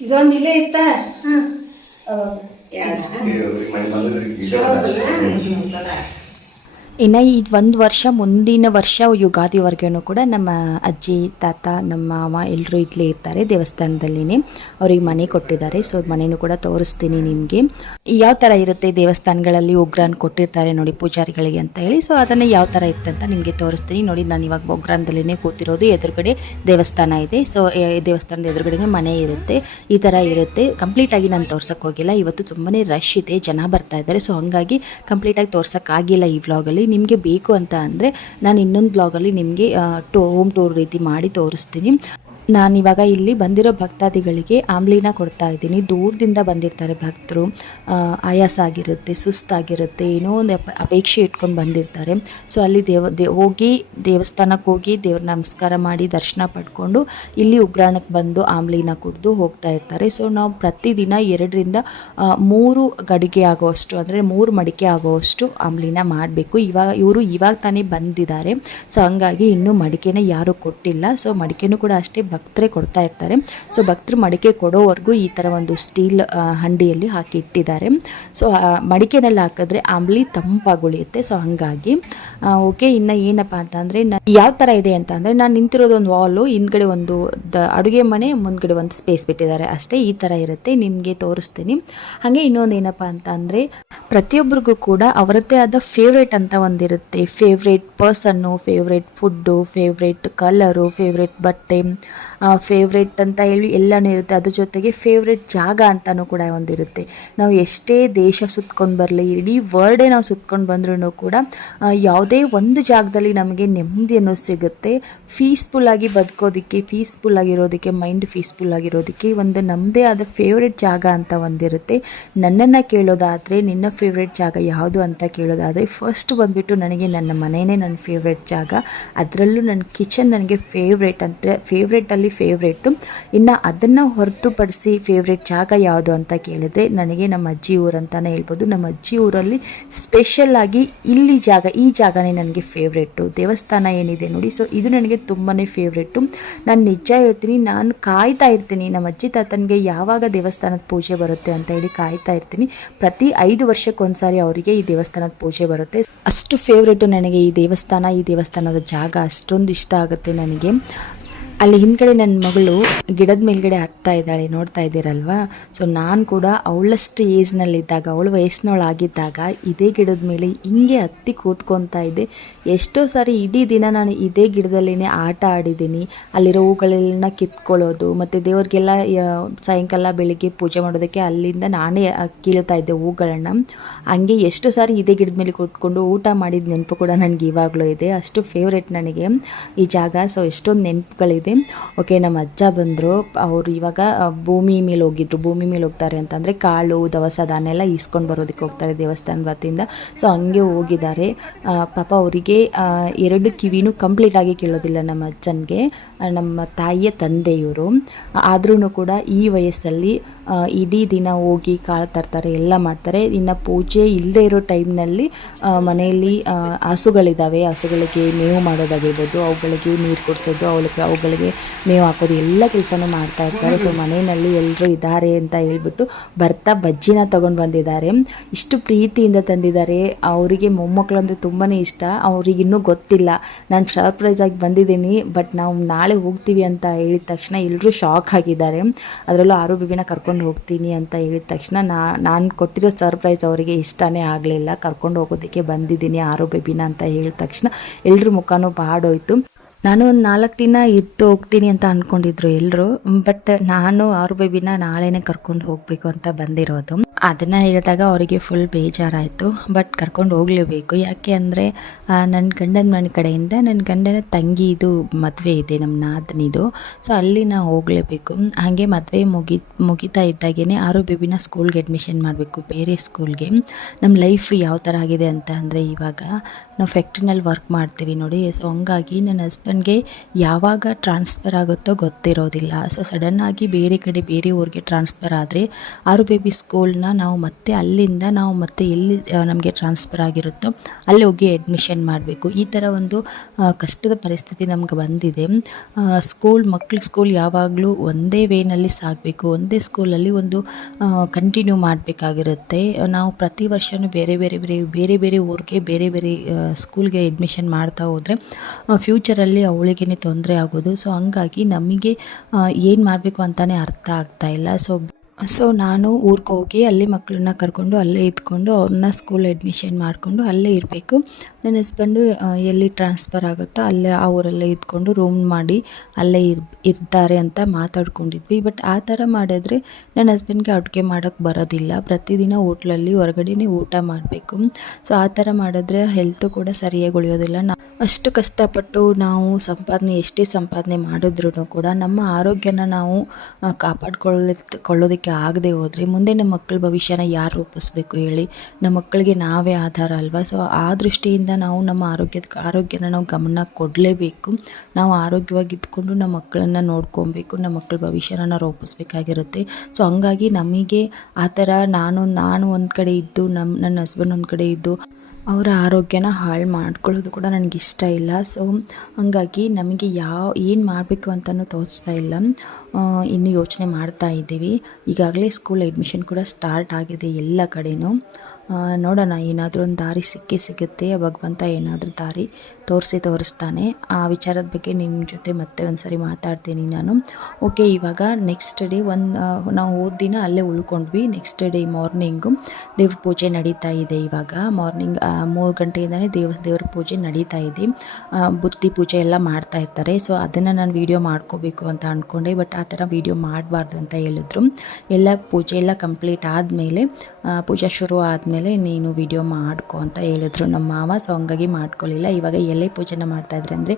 ಇದೊಂದು ಇಲ್ಲೇ ಇತ್ತ. ಇನ್ನು ಈ ಒಂದು ವರ್ಷ, ಮುಂದಿನ ವರ್ಷ ಯುಗಾದಿವರೆಗೂ ಕೂಡ ನಮ್ಮ ಅಜ್ಜಿ ತಾತ, ನಮ್ಮ ಮಾವ ಎಲ್ಲರೂ ಇಲ್ಲೇ ಇರ್ತಾರೆ ದೇವಸ್ಥಾನದಲ್ಲಿನೇ. ಅವ್ರಿಗೆ ಮನೆ ಕೊಟ್ಟಿದ್ದಾರೆ. ಸೊ ಮನೆಯೂ ಕೂಡ ತೋರಿಸ್ತೀನಿ ನಿಮಗೆ. ಯಾವ ಥರ ಇರುತ್ತೆ ದೇವಸ್ಥಾನಗಳಲ್ಲಿ ಉಗ್ರಾನ್ ಕೊಟ್ಟಿರ್ತಾರೆ ನೋಡಿ ಪೂಜಾರಿಗಳಿಗೆ ಅಂತ ಹೇಳಿ. ಸೊ ಅದನ್ನು ಯಾವ ಥರ ಇರುತ್ತೆ ಅಂತ ನಿಮಗೆ ತೋರಿಸ್ತೀನಿ ನೋಡಿ. ನಾನು ಇವಾಗ ಉಗ್ರಾನದಲ್ಲೇ ಕೂತಿರೋದು. ಎದುರುಗಡೆ ದೇವಸ್ಥಾನ ಇದೆ. ಸೊ ದೇವಸ್ಥಾನದ ಎದುರುಗಡೆಗೆ ಮನೆ ಇರುತ್ತೆ. ಈ ಥರ ಇರುತ್ತೆ. ಕಂಪ್ಲೀಟಾಗಿ ನಾನು ತೋರ್ಸೋಕ್ಕೆ ಹೋಗಿಲ್ಲ. ಇವತ್ತು ತುಂಬಾ ರಶ್ ಇದೆ, ಜನ ಬರ್ತಾ ಇದ್ದಾರೆ. ಸೊ ಹಾಗಾಗಿ ಕಂಪ್ಲೀಟಾಗಿ ತೋರ್ಸೋಕ್ಕಾಗಿಲ್ಲ ಈ ವ್ಲಾಗಲ್ಲಿ. ನಿಮಗೆ ಬೇಕು ಅಂತ ಅಂದರೆ ನಾನು ಇನ್ನೊಂದು ಬ್ಲಾಗಲ್ಲಿ ನಿಮಗೆ ಹೋಮ್ ಟೂರ್ ರೀತಿ ಮಾಡಿ ತೋರಿಸ್ತೀನಿ. ನಾನಿವಾಗ ಇಲ್ಲಿ ಬಂದಿರೋ ಭಕ್ತಾದಿಗಳಿಗೆ ಆಮ್ಲಿನ ಕೊಡ್ತಾ ಇದ್ದೀನಿ. ದೂರದಿಂದ ಬಂದಿರ್ತಾರೆ ಭಕ್ತರು, ಆಯಾಸ ಆಗಿರುತ್ತೆ, ಸುಸ್ತಾಗಿರುತ್ತೆ, ಏನೋ ಒಂದು ಅಪೇಕ್ಷೆ ಇಟ್ಕೊಂಡು ಬಂದಿರ್ತಾರೆ. ಸೊ ಅಲ್ಲಿ ಹೋಗಿ ದೇವಸ್ಥಾನಕ್ಕೆ ಹೋಗಿ ದೇವ್ರ ನಮಸ್ಕಾರ ಮಾಡಿ ದರ್ಶನ ಪಡ್ಕೊಂಡು ಇಲ್ಲಿ ಉಗ್ರಾಣಕ್ಕೆ ಬಂದು ಆಮ್ಲಿನ ಕುಡಿದು ಹೋಗ್ತಾ ಇರ್ತಾರೆ. ಸೊ ನಾವು ಪ್ರತಿದಿನ 2ರಿಂದ 3 ಗಡಿಗೆ ಆಗೋವಷ್ಟು, ಅಂದರೆ 3 ಮಡಿಕೆ ಆಗೋವಷ್ಟು ಆಮ್ಲಿನ ಮಾಡಬೇಕು. ಇವಾಗ ತಾನೇ ಬಂದಿದ್ದಾರೆ. ಸೊ ಹಂಗಾಗಿ ಇನ್ನೂ ಮಡಿಕೆನ ಯಾರೂ ಕೊಟ್ಟಿಲ್ಲ. ಸೊ ಮಡಿಕೆನೂ ಕೂಡ ಅಷ್ಟೇ ಭಕ್ತರೇ ಕೊಡ್ತಾ ಇರ್ತಾರೆ. ಸೊ ಭಕ್ತರು ಮಡಿಕೆ ಕೊಡೋವರೆಗೂ ಈ ಥರ ಒಂದು ಸ್ಟೀಲ್ ಹಂಡಿಯಲ್ಲಿ ಹಾಕಿ ಇಟ್ಟಿದ್ದಾರೆ. ಸೊ ಮಡಿಕೆನಲ್ಲಿ ಹಾಕಿದ್ರೆ ಆಂಬ್ಲಿ ತಂಪಾಗುಳಿಯುತ್ತೆ. ಸೊ ಹಂಗಾಗಿ ಓಕೆ. ಇನ್ನು ಏನಪ್ಪ ಅಂತಂದರೆ ಯಾವ ಥರ ಇದೆ ಅಂತ ಅಂದರೆ, ನಾನು ನಿಂತಿರೋದು ಒಂದು ವಾಲು, ಹಿಂದ್ಗಡೆ ಒಂದು ಅಡುಗೆ ಮನೆ, ಮುಂದ್ಗಡೆ ಒಂದು ಸ್ಪೇಸ್ ಬಿಟ್ಟಿದ್ದಾರೆ ಅಷ್ಟೇ. ಈ ಥರ ಇರುತ್ತೆ, ನಿಮಗೆ ತೋರಿಸ್ತೀನಿ. ಹಾಗೆ ಇನ್ನೊಂದು ಏನಪ್ಪ ಅಂತ ಅಂದರೆ, ಪ್ರತಿಯೊಬ್ಬರಿಗೂ ಕೂಡ ಅವರದ್ದೇ ಆದ ಫೇವ್ರೇಟ್ ಅಂತ ಒಂದಿರುತ್ತೆ. Favourite person, favourite food, favourite colour, favourite ಬಟ್ಟೆ, ಫೇವ್ರೇಟ್ ಅಂತ ಹೇಳಿ ಎಲ್ಲನೂ ಇರುತ್ತೆ. ಅದ್ರ ಜೊತೆಗೆ ಫೇವ್ರೇಟ್ ಜಾಗ ಅಂತಲೂ ಕೂಡ ಒಂದಿರುತ್ತೆ. ನಾವು ಎಷ್ಟೇ ದೇಶ ಸುತ್ಕೊಂಡು ಬರಲಿ, ಇಡೀ ವರ್ಲ್ಡೇ ನಾವು ಸುತ್ಕೊಂಡು ಬಂದ್ರೂ ಕೂಡ ಯಾವುದೇ ಒಂದು ಜಾಗದಲ್ಲಿ ನಮಗೆ ನೆಮ್ಮದಿ ಅನ್ನೋದು ಸಿಗುತ್ತೆ. ಪೀಸ್ಫುಲ್ಲಾಗಿ ಬದುಕೋದಕ್ಕೆ, ಪೀಸ್ಫುಲ್ಲಾಗಿರೋದಕ್ಕೆ, ಮೈಂಡ್ ಪೀಸ್ಫುಲ್ಲಾಗಿರೋದಕ್ಕೆ ಒಂದು ನಮ್ಮದೇ ಆದ ಫೇವ್ರೇಟ್ ಜಾಗ ಅಂತ ಒಂದಿರುತ್ತೆ. ನನ್ನನ್ನು ಕೇಳೋದಾದರೆ, ನಿನ್ನ ಫೇವ್ರೇಟ್ ಜಾಗ ಯಾವುದು ಅಂತ ಕೇಳೋದಾದರೆ, ಫಸ್ಟ್ ಬಂದುಬಿಟ್ಟು ನನಗೆ ನನ್ನ ಮನೆಯೇ ನನ್ನ ಫೇವ್ರೇಟ್ ಜಾಗ. ಅದರಲ್ಲೂ ನನ್ನ ಕಿಚನ್ ನನಗೆ ಫೇವ್ರೇಟ್ ಅಂತ, ಫೇವ್ರೇಟಲ್ಲಿ ಫೇವ್ರೇಟು. ಇನ್ನು ಅದನ್ನು ಹೊರತುಪಡಿಸಿ ಫೇವ್ರೇಟ್ ಜಾಗ ಯಾವುದು ಅಂತ ಕೇಳಿದ್ರೆ ನನಗೆ ನಮ್ಮ ಅಜ್ಜಿ ಊರು ಅಂತಲೇ ಹೇಳ್ಬೋದು. ನಮ್ಮ ಅಜ್ಜಿ ಊರಲ್ಲಿ ಸ್ಪೆಷಲ್ಲಾಗಿ ಈ ಜಾಗನೇ ನನಗೆ ಫೇವ್ರೇಟು. ದೇವಸ್ಥಾನ ಏನಿದೆ ನೋಡಿ, ಸೊ ಇದು ನನಗೆ ತುಂಬಾ ಫೇವ್ರೇಟು. ನಾನು ನಿಜ ಹೇಳ್ತೀನಿ, ನಾನು ಕಾಯ್ತಾ ಇರ್ತೀನಿ ನಮ್ಮ ಅಜ್ಜಿ ತಾತನಿಗೆ ಯಾವಾಗ ದೇವಸ್ಥಾನದ ಪೂಜೆ ಬರುತ್ತೆ ಅಂತ ಹೇಳಿ ಕಾಯ್ತಾ ಇರ್ತೀನಿ. ಪ್ರತಿ 5 ವರ್ಷಕ್ಕೊಂದ್ಸಾರಿ ಅವರಿಗೆ ಈ ದೇವಸ್ಥಾನದ ಪೂಜೆ ಬರುತ್ತೆ. ಅಷ್ಟು ಫೇವ್ರೇಟು ನನಗೆ ಈ ದೇವಸ್ಥಾನದ ಜಾಗ. ಅಷ್ಟೊಂದು ಇಷ್ಟ ಆಗುತ್ತೆ ನನಗೆ. ಅಲ್ಲಿ ಹಿಂದ್ಗಡೆ ನನ್ನ ಮಗಳು ಗಿಡದ ಮೇಲ್ಗಡೆ ಹತ್ತಾ ಇದ್ದಾಳೆ, ನೋಡ್ತಾ ಇದ್ದೀರಲ್ವಾ. ಸೊ ನಾನು ಕೂಡ ಅವಳಷ್ಟು ಏಜ್ನಲ್ಲಿದ್ದಾಗ, ಅವಳು ವಯಸ್ಸಿನವಳಾಗಿದ್ದಾಗ ಇದೇ ಗಿಡದ ಮೇಲೆ ಹಿಂಗೆ ಹತ್ತಿ ಕೂತ್ಕೊತಾ ಇದ್ದೆ. ಎಷ್ಟೋ ಸಾರಿ ಇಡೀ ದಿನ ನಾನು ಇದೇ ಗಿಡದಲ್ಲೇ ಆಟ ಆಡಿದ್ದೀನಿ. ಅಲ್ಲಿರೋ ಹೂಗಳೆಲ್ಲ ಕಿತ್ಕೊಳ್ಳೋದು, ಮತ್ತು ದೇವ್ರಿಗೆಲ್ಲ ಸಾಯಂಕಾಲ ಬೆಳಿಗ್ಗೆ ಪೂಜೆ ಮಾಡೋದಕ್ಕೆ ಅಲ್ಲಿಂದ ನಾನೇ ಕೀಳ್ತಾ ಇದ್ದೆ ಹೂಗಳನ್ನು. ಹಂಗೆ ಎಷ್ಟೋ ಸಾರಿ ಇದೇ ಗಿಡದ ಮೇಲೆ ಕೂತ್ಕೊಂಡು ಊಟ ಮಾಡಿದ ನೆನಪು ಕೂಡ ನನಗೆ ಇವಾಗಲೂ ಇದೆ. ಅಷ್ಟು ಫೇವ್ರೇಟ್ ನನಗೆ ಈ ಜಾಗ. ಸೊ ಎಷ್ಟೊಂದು ನೆನಪುಗಳಿದೆ. ಓಕೆ, ನಮ್ಮ ಅಜ್ಜ ಬಂದರು. ಅವರು ಇವಾಗ ಭೂಮಿ ಮೇಲೆ ಹೋಗ್ತಾರೆ ಅಂತಂದರೆ ಕಾಳು ದವಸ ಧಾನ್ಯ ಎಲ್ಲ ಈಸ್ಕೊಂಡು ಬರೋದಕ್ಕೆ ಹೋಗ್ತಾರೆ ದೇವಸ್ಥಾನ ವತಿಯಿಂದ. ಸೊ ಹಂಗೆ ಹೋಗಿದ್ದಾರೆ. ಪಾಪ ಅವರಿಗೆ 2 ಕಿವಿನೂ ಕಂಪ್ಲೀಟಾಗಿ ಕೇಳೋದಿಲ್ಲ ನಮ್ಮ ಅಜ್ಜನಿಗೆ. ನಮ್ಮ ತಾಯಿಯ ತಂದೆ ಇವರು. ಆದ್ರೂ ಕೂಡ ಈ ವಯಸ್ಸಲ್ಲಿ ಇಡೀ ದಿನ ಹೋಗಿ ಕಾಳು ತರ್ತಾರೆ, ಎಲ್ಲ ಮಾಡ್ತಾರೆ. ಇನ್ನು ಪೂಜೆ ಇಲ್ಲದೆ ಇರೋ ಟೈಮ್ನಲ್ಲಿ ಮನೆಯಲ್ಲಿ ಹಸುಗಳಿದ್ದಾವೆ, ಹಸುಗಳಿಗೆ ಮೇವು ಮಾಡೋದಾಗಿರ್ಬೋದು, ಅವುಗಳಿಗೆ ನೀರು ಕೊಡಿಸೋದು, ಅವುಗಳಿಗೆ ಮೇವು ಹಾಕೋದು, ಎಲ್ಲ ಕೆಲಸನೂ ಮಾಡ್ತಾ ಇರ್ತಾರೆ. ಸೊ ಮನೆಯಲ್ಲಿ ಎಲ್ಲರೂ ಇದ್ದಾರೆ ಅಂತ ಹೇಳ್ಬಿಟ್ಟು ಬರ್ತಾ ಬಜ್ಜಿನ ತೊಗೊಂಡು ಬಂದಿದ್ದಾರೆ. ಇಷ್ಟು ಪ್ರೀತಿಯಿಂದ ತಂದಿದ್ದಾರೆ. ಅವರಿಗೆ ಮೊಮ್ಮಕ್ಕಳು ಅಂದರೆ ತುಂಬಾ ಇಷ್ಟ. ಅವ್ರಿಗೆ ಇನ್ನೂ ಗೊತ್ತಿಲ್ಲ ನಾನು ಸರ್ಪ್ರೈಸ್ ಆಗಿ ಬಂದಿದ್ದೀನಿ, ಬಟ್ ನಾವು ನಾಳೆ ಹೋಗ್ತೀವಿ ಅಂತ ಹೇಳಿದ ತಕ್ಷಣ ಎಲ್ಲರೂ ಶಾಕ್ ಆಗಿದ್ದಾರೆ. ಅದರಲ್ಲೂ ಆರು ಬೇಬಿನ ಕರ್ಕೊಂಡು ಹೋಗ್ತೀನಿ ಅಂತ ಹೇಳಿದ ತಕ್ಷಣ ನಾನು ಕೊಟ್ಟಿರೋ ಸರ್ಪ್ರೈಸ್ ಅವರಿಗೆ ಇಷ್ಟನೇ ಆಗಲಿಲ್ಲ. ಕರ್ಕೊಂಡು ಹೋಗೋದಕ್ಕೆ ಬಂದಿದ್ದೀನಿ ಆರು ಬೇಬಿನ ಅಂತ ಹೇಳಿದ ತಕ್ಷಣ ಎಲ್ಲರ ಮುಖನೂ ಬಾಡೋಯ್ತು. ನಾನು ಒಂದು 4 ದಿನ ಇದ್ದು ಹೋಗ್ತೀನಿ ಅಂತ ಅಂದ್ಕೊಂಡಿದ್ರು ಎಲ್ಲರೂ. ಬಟ್ ನಾನು ಆರು ಬೇಬಿನ ನಾಳೆನೇ ಕರ್ಕೊಂಡು ಹೋಗಬೇಕು ಅಂತ ಬಂದಿರೋದು. ಅದನ್ನು ಹೇಳಿದಾಗ ಅವರಿಗೆ ಫುಲ್ ಬೇಜಾರಾಯಿತು. ಬಟ್ ಕರ್ಕೊಂಡು ಹೋಗಲೇಬೇಕು. ಯಾಕೆ ಅಂದರೆ ನನ್ನ ಗಂಡನ ಮನೆ ಕಡೆಯಿಂದ ನನ್ನ ಗಂಡನ ತಂಗಿದು ಮದುವೆ ಇದೆ, ನಮ್ಮ ನಾದನಿದು. ಸೊ ಅಲ್ಲಿ ನಾವು ಹೋಗಲೇಬೇಕು. ಹಾಗೆ ಮದುವೆ ಮುಗಿತಾ ಇದ್ದಾಗೇ ಆರು ಬೇಬಿನ ಸ್ಕೂಲ್ಗೆ ಅಡ್ಮಿಷನ್ ಮಾಡಬೇಕು, ಬೇರೆ ಸ್ಕೂಲ್ಗೆ. ನಮ್ಮ ಲೈಫ್ ಯಾವ ಥರ ಆಗಿದೆ ಅಂತ ಅಂದರೆ, ಇವಾಗ ನಾವು ಫ್ಯಾಕ್ಟ್ರಿನಲ್ಲಿ ವರ್ಕ್ ಮಾಡ್ತೀವಿ ನೋಡಿ. ಸೊ ಹಂಗಾಗಿ ನನ್ನ ಹಸ್ಬೆಂಡ್ಗೆ ಯಾವಾಗ ಟ್ರಾನ್ಸ್ಫರ್ ಆಗುತ್ತೋ ಗೊತ್ತಿರೋದಿಲ್ಲ. ಸೊ ಸಡನ್ನಾಗಿ ಬೇರೆ ಊರಿಗೆ ಟ್ರಾನ್ಸ್ಫರ್ ಆದರೆ ಆರು ಬೇಬಿ ಸ್ಕೂಲ್ನ ನಾವು ಮತ್ತೆ ಅಲ್ಲಿಂದ ನಾವು ಮತ್ತೆ ಎಲ್ಲಿ ನಮಗೆ ಟ್ರಾನ್ಸ್ಫರ್ ಆಗಿರುತ್ತೋ ಅಲ್ಲಿ ಹೋಗಿ ಅಡ್ಮಿಷನ್ ಮಾಡಬೇಕು. ಈ ಥರ ಒಂದು ಕಷ್ಟದ ಪರಿಸ್ಥಿತಿ ನಮ್ಗೆ ಬಂದಿದೆ. ಮಕ್ಳ ಸ್ಕೂಲ್ ಯಾವಾಗಲೂ ಒಂದೇ ವೇನಲ್ಲಿ ಸಾಗಬೇಕು, ಒಂದೇ ಸ್ಕೂಲಲ್ಲಿ ಒಂದು ಕಂಟಿನ್ಯೂ ಮಾಡಬೇಕಾಗಿರುತ್ತೆ. ನಾವು ಪ್ರತಿ ವರ್ಷವೂ ಬೇರೆ ಬೇರೆ ಊರಿಗೆ ಬೇರೆ ಸ್ಕೂಲ್ಗೆ ಅಡ್ಮಿಷನ್ ಮಾಡ್ತಾ ಹೋದರೆ ಫ್ಯೂಚರಲ್ಲಿ ಅವಳಿಗೇ ತೊಂದರೆ ಆಗೋದು. ಸೊ ಹಂಗಾಗಿ ನಮಗೆ ಏನು ಮಾಡಬೇಕು ಅಂತಲೇ ಅರ್ಥ ಆಗ್ತಾಯಿಲ್ಲ. ಸೊ ನಾನು ಊರಿಗೆ ಹೋಗಿ ಅಲ್ಲಿ ಮಕ್ಕಳನ್ನ ಕರ್ಕೊಂಡು ಅಲ್ಲೇ ಇದ್ಕೊಂಡು ಅವ್ರನ್ನ ಸ್ಕೂಲ್ ಅಡ್ಮಿಷನ್ ಮಾಡಿಕೊಂಡು ಅಲ್ಲೇ ಇರಬೇಕು. ನನ್ನ ಹಸ್ಬೆಂಡು ಎಲ್ಲಿ ಟ್ರಾನ್ಸ್ಫರ್ ಆಗುತ್ತೋ ಅಲ್ಲೇ ಆ ಊರಲ್ಲೇ ಇದ್ಕೊಂಡು ರೂಮ್ ಮಾಡಿ ಅಲ್ಲೇ ಇರ್ತಾರೆ ಅಂತ ಮಾತಾಡ್ಕೊಂಡಿದ್ವಿ. ಬಟ್ ಆ ಥರ ಮಾಡಿದ್ರೆ ನನ್ನ ಹಸ್ಬೆಂಡ್ಗೆ ಅಡುಗೆ ಮಾಡೋಕ್ಕೆ ಬರೋದಿಲ್ಲ. ಪ್ರತಿದಿನ ಹೋಟ್ಲಲ್ಲಿ ಹೊರಗಡೆನೇ ಊಟ ಮಾಡಬೇಕು. ಸೊ ಆ ಥರ ಮಾಡಿದ್ರೆ ಹೆಲ್ತು ಕೂಡ ಸರಿಯಾಗಿ ಉಳಿಯೋದಿಲ್ಲ. ಅಷ್ಟು ಕಷ್ಟಪಟ್ಟು ನಾವು ಎಷ್ಟೇ ಸಂಪಾದನೆ ಮಾಡಿದ್ರೂ ಕೂಡ ನಮ್ಮ ಆರೋಗ್ಯನ ನಾವು ಕಾಪಾಡ್ಕೊಳ್ಳೋದಕ್ಕೆ ಆಗದೆ ಹೋದರೆ ಮುಂದೆ ನಮ್ಮ ಮಕ್ಕಳ ಭವಿಷ್ಯನ ಯಾರು ರೂಪಿಸ್ಬೇಕು ಹೇಳಿ? ನಮ್ಮ ಮಕ್ಕಳಿಗೆ ನಾವೇ ಆಧಾರ ಅಲ್ವಾ? ಸೊ ಆ ದೃಷ್ಟಿಯಿಂದ ನಾವು ನಮ್ಮ ಆರೋಗ್ಯನ ನಾವು ಗಮನ ಕೊಡಲೇಬೇಕು. ನಾವು ಆರೋಗ್ಯವಾಗಿ ಇದ್ಕೊಂಡು ನಮ್ಮ ಮಕ್ಕಳನ್ನು ನೋಡ್ಕೊಬೇಕು, ನಮ್ಮ ಮಕ್ಕಳ ಭವಿಷ್ಯನ ರೂಪಿಸ್ಬೇಕಾಗಿರುತ್ತೆ. ಸೊ ಹಂಗಾಗಿ ನಮಗೆ ಆ ಥರ ನಾನು ಒಂದು ಕಡೆ ಇದ್ದು ನನ್ನ ಹಸ್ಬೆಂಡ್ ಒಂದು ಕಡೆ ಇದ್ದು ಅವರ ಆರೋಗ್ಯನ ಹಾಳು ಮಾಡ್ಕೊಳ್ಳೋದು ಕೂಡ ನನಗಿಷ್ಟ ಇಲ್ಲ. ಸೊ ಹಂಗಾಗಿ ನಮಗೆ ಏನು ಮಾಡಬೇಕು ಅಂತಲೂ ತೋಚ್ತಾ ಇಲ್ಲ. ಇನ್ನೂ ಯೋಚನೆ ಮಾಡ್ತಾ ಇದ್ದೀವಿ. ಈಗಾಗಲೇ ಸ್ಕೂಲ್ ಅಡ್ಮಿಷನ್ ಕೂಡ ಸ್ಟಾರ್ಟ್ ಆಗಿದೆ ಎಲ್ಲ ಕಡೆನೂ. ನೋಡೋಣ, ಏನಾದರೂ ಒಂದು ದಾರಿ ಸಿಗುತ್ತೆ. ಭಗವಂತ ಏನಾದರೂ ದಾರಿ ತೋರಿಸ್ತಾನೆ. ಆ ವಿಚಾರದ ಬಗ್ಗೆ ನಿಮ್ಮ ಜೊತೆ ಮತ್ತೆ ಒಂದು ಸರಿ ಮಾತಾಡ್ತೀನಿ ನಾನು. ಓಕೆ, ಇವಾಗ ನೆಕ್ಸ್ಟ್ ಡೇ ನಾವು ಹೋದ ದಿನ ಅಲ್ಲೇ ಉಳ್ಕೊಂಡ್ವಿ. ನೆಕ್ಸ್ಟ್ ಡೇ ಮಾರ್ನಿಂಗು ದೇವ್ರ ಪೂಜೆ ನಡೀತಾ ಇದೆ. ಇವಾಗ ಮಾರ್ನಿಂಗ್ 3 ಗಂಟೆಯಿಂದನೇ ದೇವ್ರ ಪೂಜೆ ನಡೀತಾ ಇದೆ. ಬುತ್ತಿ ಪೂಜೆ ಎಲ್ಲ ಮಾಡ್ತಾ ಇರ್ತಾರೆ. ಸೊ ಅದನ್ನು ನಾನು ವೀಡಿಯೋ ಮಾಡ್ಕೋಬೇಕು ಅಂತ ಅಂದ್ಕೊಂಡೆ. ಬಟ್ ಆ ಥರ ವೀಡಿಯೋ ಮಾಡಬಾರ್ದು ಅಂತ ಹೇಳಿದ್ರು. ಎಲ್ಲ ಪೂಜೆ ಎಲ್ಲ ಕಂಪ್ಲೀಟ್ ಆದಮೇಲೆ, ಪೂಜೆ ಶುರು ಆದಮೇಲೆ ನೀನು ವಿಡಿಯೋ ಮಾಡ್ಕೊ ಅಂತ ಹೇಳಿದ್ರು ನಮ್ಮ ಮಾವ. ಸೊ ಹಂಗಾಗಿ ಮಾಡ್ಕೊಳ್ಳಿಲ್ಲ. ಇವಾಗ ಎಲೆ ಪೂಜೆನ ಮಾಡ್ತಾಯಿದ್ರೆ ಅಂದರೆ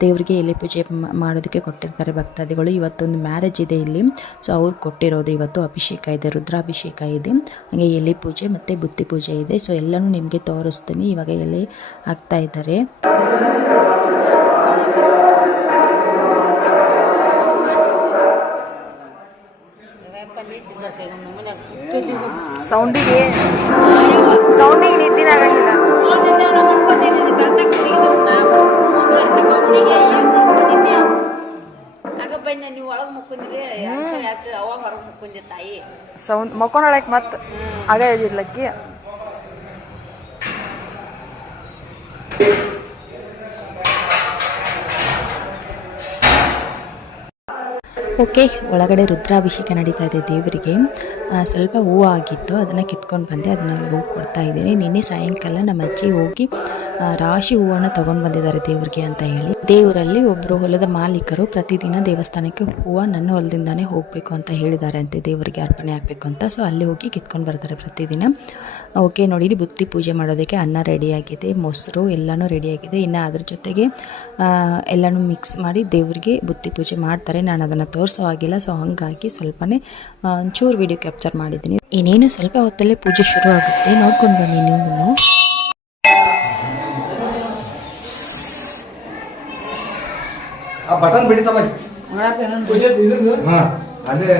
ದೇವರಿಗೆ ಎಲೆ ಪೂಜೆ ಮಾಡೋದಕ್ಕೆ ಕೊಟ್ಟಿರ್ತಾರೆ ಭಕ್ತಾದಿಗಳು. ಇವತ್ತೊಂದು ಮ್ಯಾರೇಜ್ ಇದೆ ಇಲ್ಲಿ. ಸೊ ಅವ್ರು ಕೊಟ್ಟಿರೋದು ಇವತ್ತು ಅಭಿಷೇಕ ಇದೆ, ರುದ್ರಾಭಿಷೇಕ ಇದೆ, ಹಾಗೆ ಎಲೆ ಪೂಜೆ ಮತ್ತು ಬುತ್ತಿ ಪೂಜೆ ಇದೆ. ಸೊ ಎಲ್ಲನೂ ನಿಮಗೆ ತೋರಿಸ್ತೀನಿ. ಇವಾಗ ಎಲೆ ಹಾಕ್ತಾ ಇದ್ದಾರೆ. ಸೌಂಡಿಗೆ ನಿದ್ದಿನ ಆಗಂಗಿಲ್ಲ. ನೀವು ಒಳಗೆ ಮುಕ್ಕೊಂಡಿರಿ, ಅವಾಗ ಹೊರಗೆ ಮುಕ್ಕೊಂಡಿ ತಾಯಿ ಸೌಂಡ್ ಮಕ್ಕೊಂಡೊಳಕ್ಕೆ ಮತ್ತೆ ಆಗ ಹೇಳಿರ್ಲಕ್ಕಿ. ಓಕೆ, ಒಳಗಡೆ ರುದ್ರಾಭಿಷೇಕ ನಡೀತಾ ಇದೆ ದೇವರಿಗೆ. ಸ್ವಲ್ಪ ಹೂವು ಆಗಿತ್ತು, ಅದನ್ನು ಕಿತ್ಕೊಂಡು ಬಂದೆ, ಅದನ್ನು ಹೂವು ಕೊಡ್ತಾ ಇದ್ದೀನಿ. ನಿನ್ನೆ ಸಾಯಂಕಾಲ ನಮ್ಮ ಅಜ್ಜಿ ಹೋಗಿ ರಾಶಿ ಹೂವನ್ನು ತೊಗೊಂಡು ಬಂದಿದ್ದಾರೆ ದೇವ್ರಿಗೆ ಅಂತ ಹೇಳಿ. ದೇವರಲ್ಲಿ ಒಬ್ಬರು ಹೊಲದ ಮಾಲೀಕರು ಪ್ರತಿದಿನ ದೇವಸ್ಥಾನಕ್ಕೆ ಹೂವು ನನ್ನ ಹೊಲದಿಂದಾನೇ ಹೋಗಬೇಕು ಅಂತ ಹೇಳಿದ್ದಾರೆ ಅಂತೆ, ದೇವರಿಗೆ ಅರ್ಪಣೆ ಆಗಬೇಕು ಅಂತ. ಸೊ ಅಲ್ಲಿ ಹೋಗಿ ಕಿತ್ಕೊಂಡು ಬರ್ತಾರೆ ಪ್ರತಿದಿನ. ಓಕೆ ನೋಡಿ, ಬುತ್ತಿ ಪೂಜೆ ಮಾಡೋದಕ್ಕೆ ಅನ್ನ ರೆಡಿಯಾಗಿದೆ, ಮೊಸರು ಎಲ್ಲನೂ ರೆಡಿಯಾಗಿದೆ. ಇನ್ನು ಅದ್ರ ಜೊತೆಗೆ ಎಲ್ಲನೂ ಮಿಕ್ಸ್ ಮಾಡಿ ದೇವರಿಗೆ ಬುತ್ತಿ ಪೂಜೆ ಮಾಡ್ತಾರೆ. ನಾನು ಅದನ್ನು ತೋರಿಸೋ ಆಗಿಲ್ಲ, ಸೊ ಹಾಗಾಗಿ ಸ್ವಲ್ಪನೇ ಒಂಚೂರು ವಿಡಿಯೋ ಕ್ಯಾಪ್ಚರ್ ಮಾಡಿದ್ದೀನಿ. ಇನ್ನೇನು ಸ್ವಲ್ಪ ಹೊತ್ತಲ್ಲೇ ಪೂಜೆ ಶುರು ಆಗುತ್ತೆ, ನೋಡ್ಕೊಂಡು ಬನ್ನಿ ನೀವು. ಬಟನ್ ಬಿಡಿತ ಅದೇ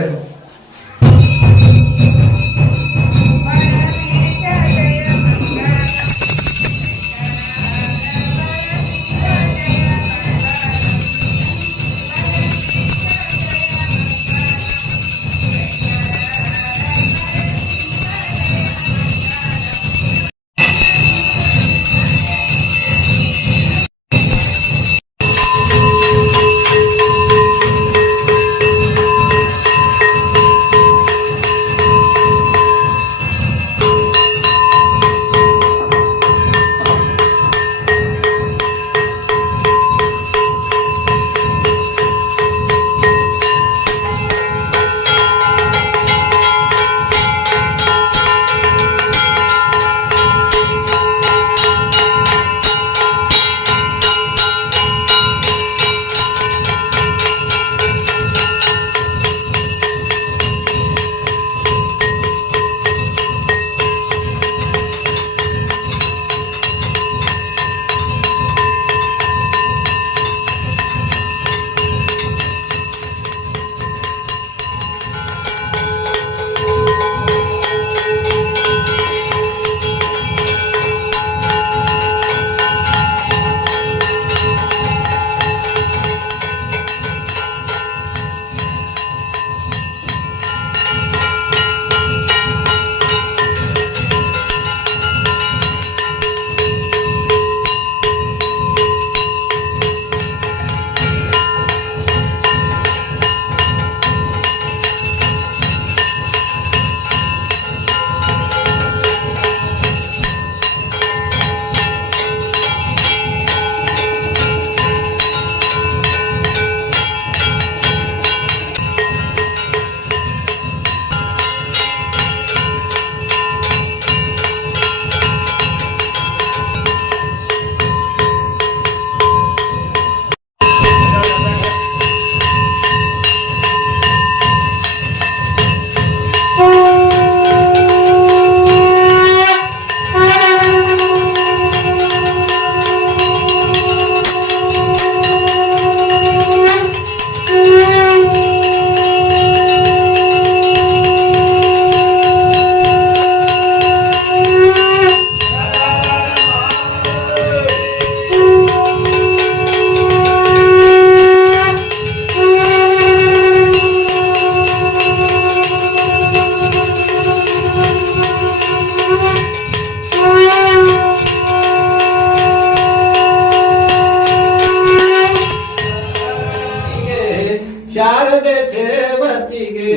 ಶಾರದೆ ಸೇವತಿಗೆ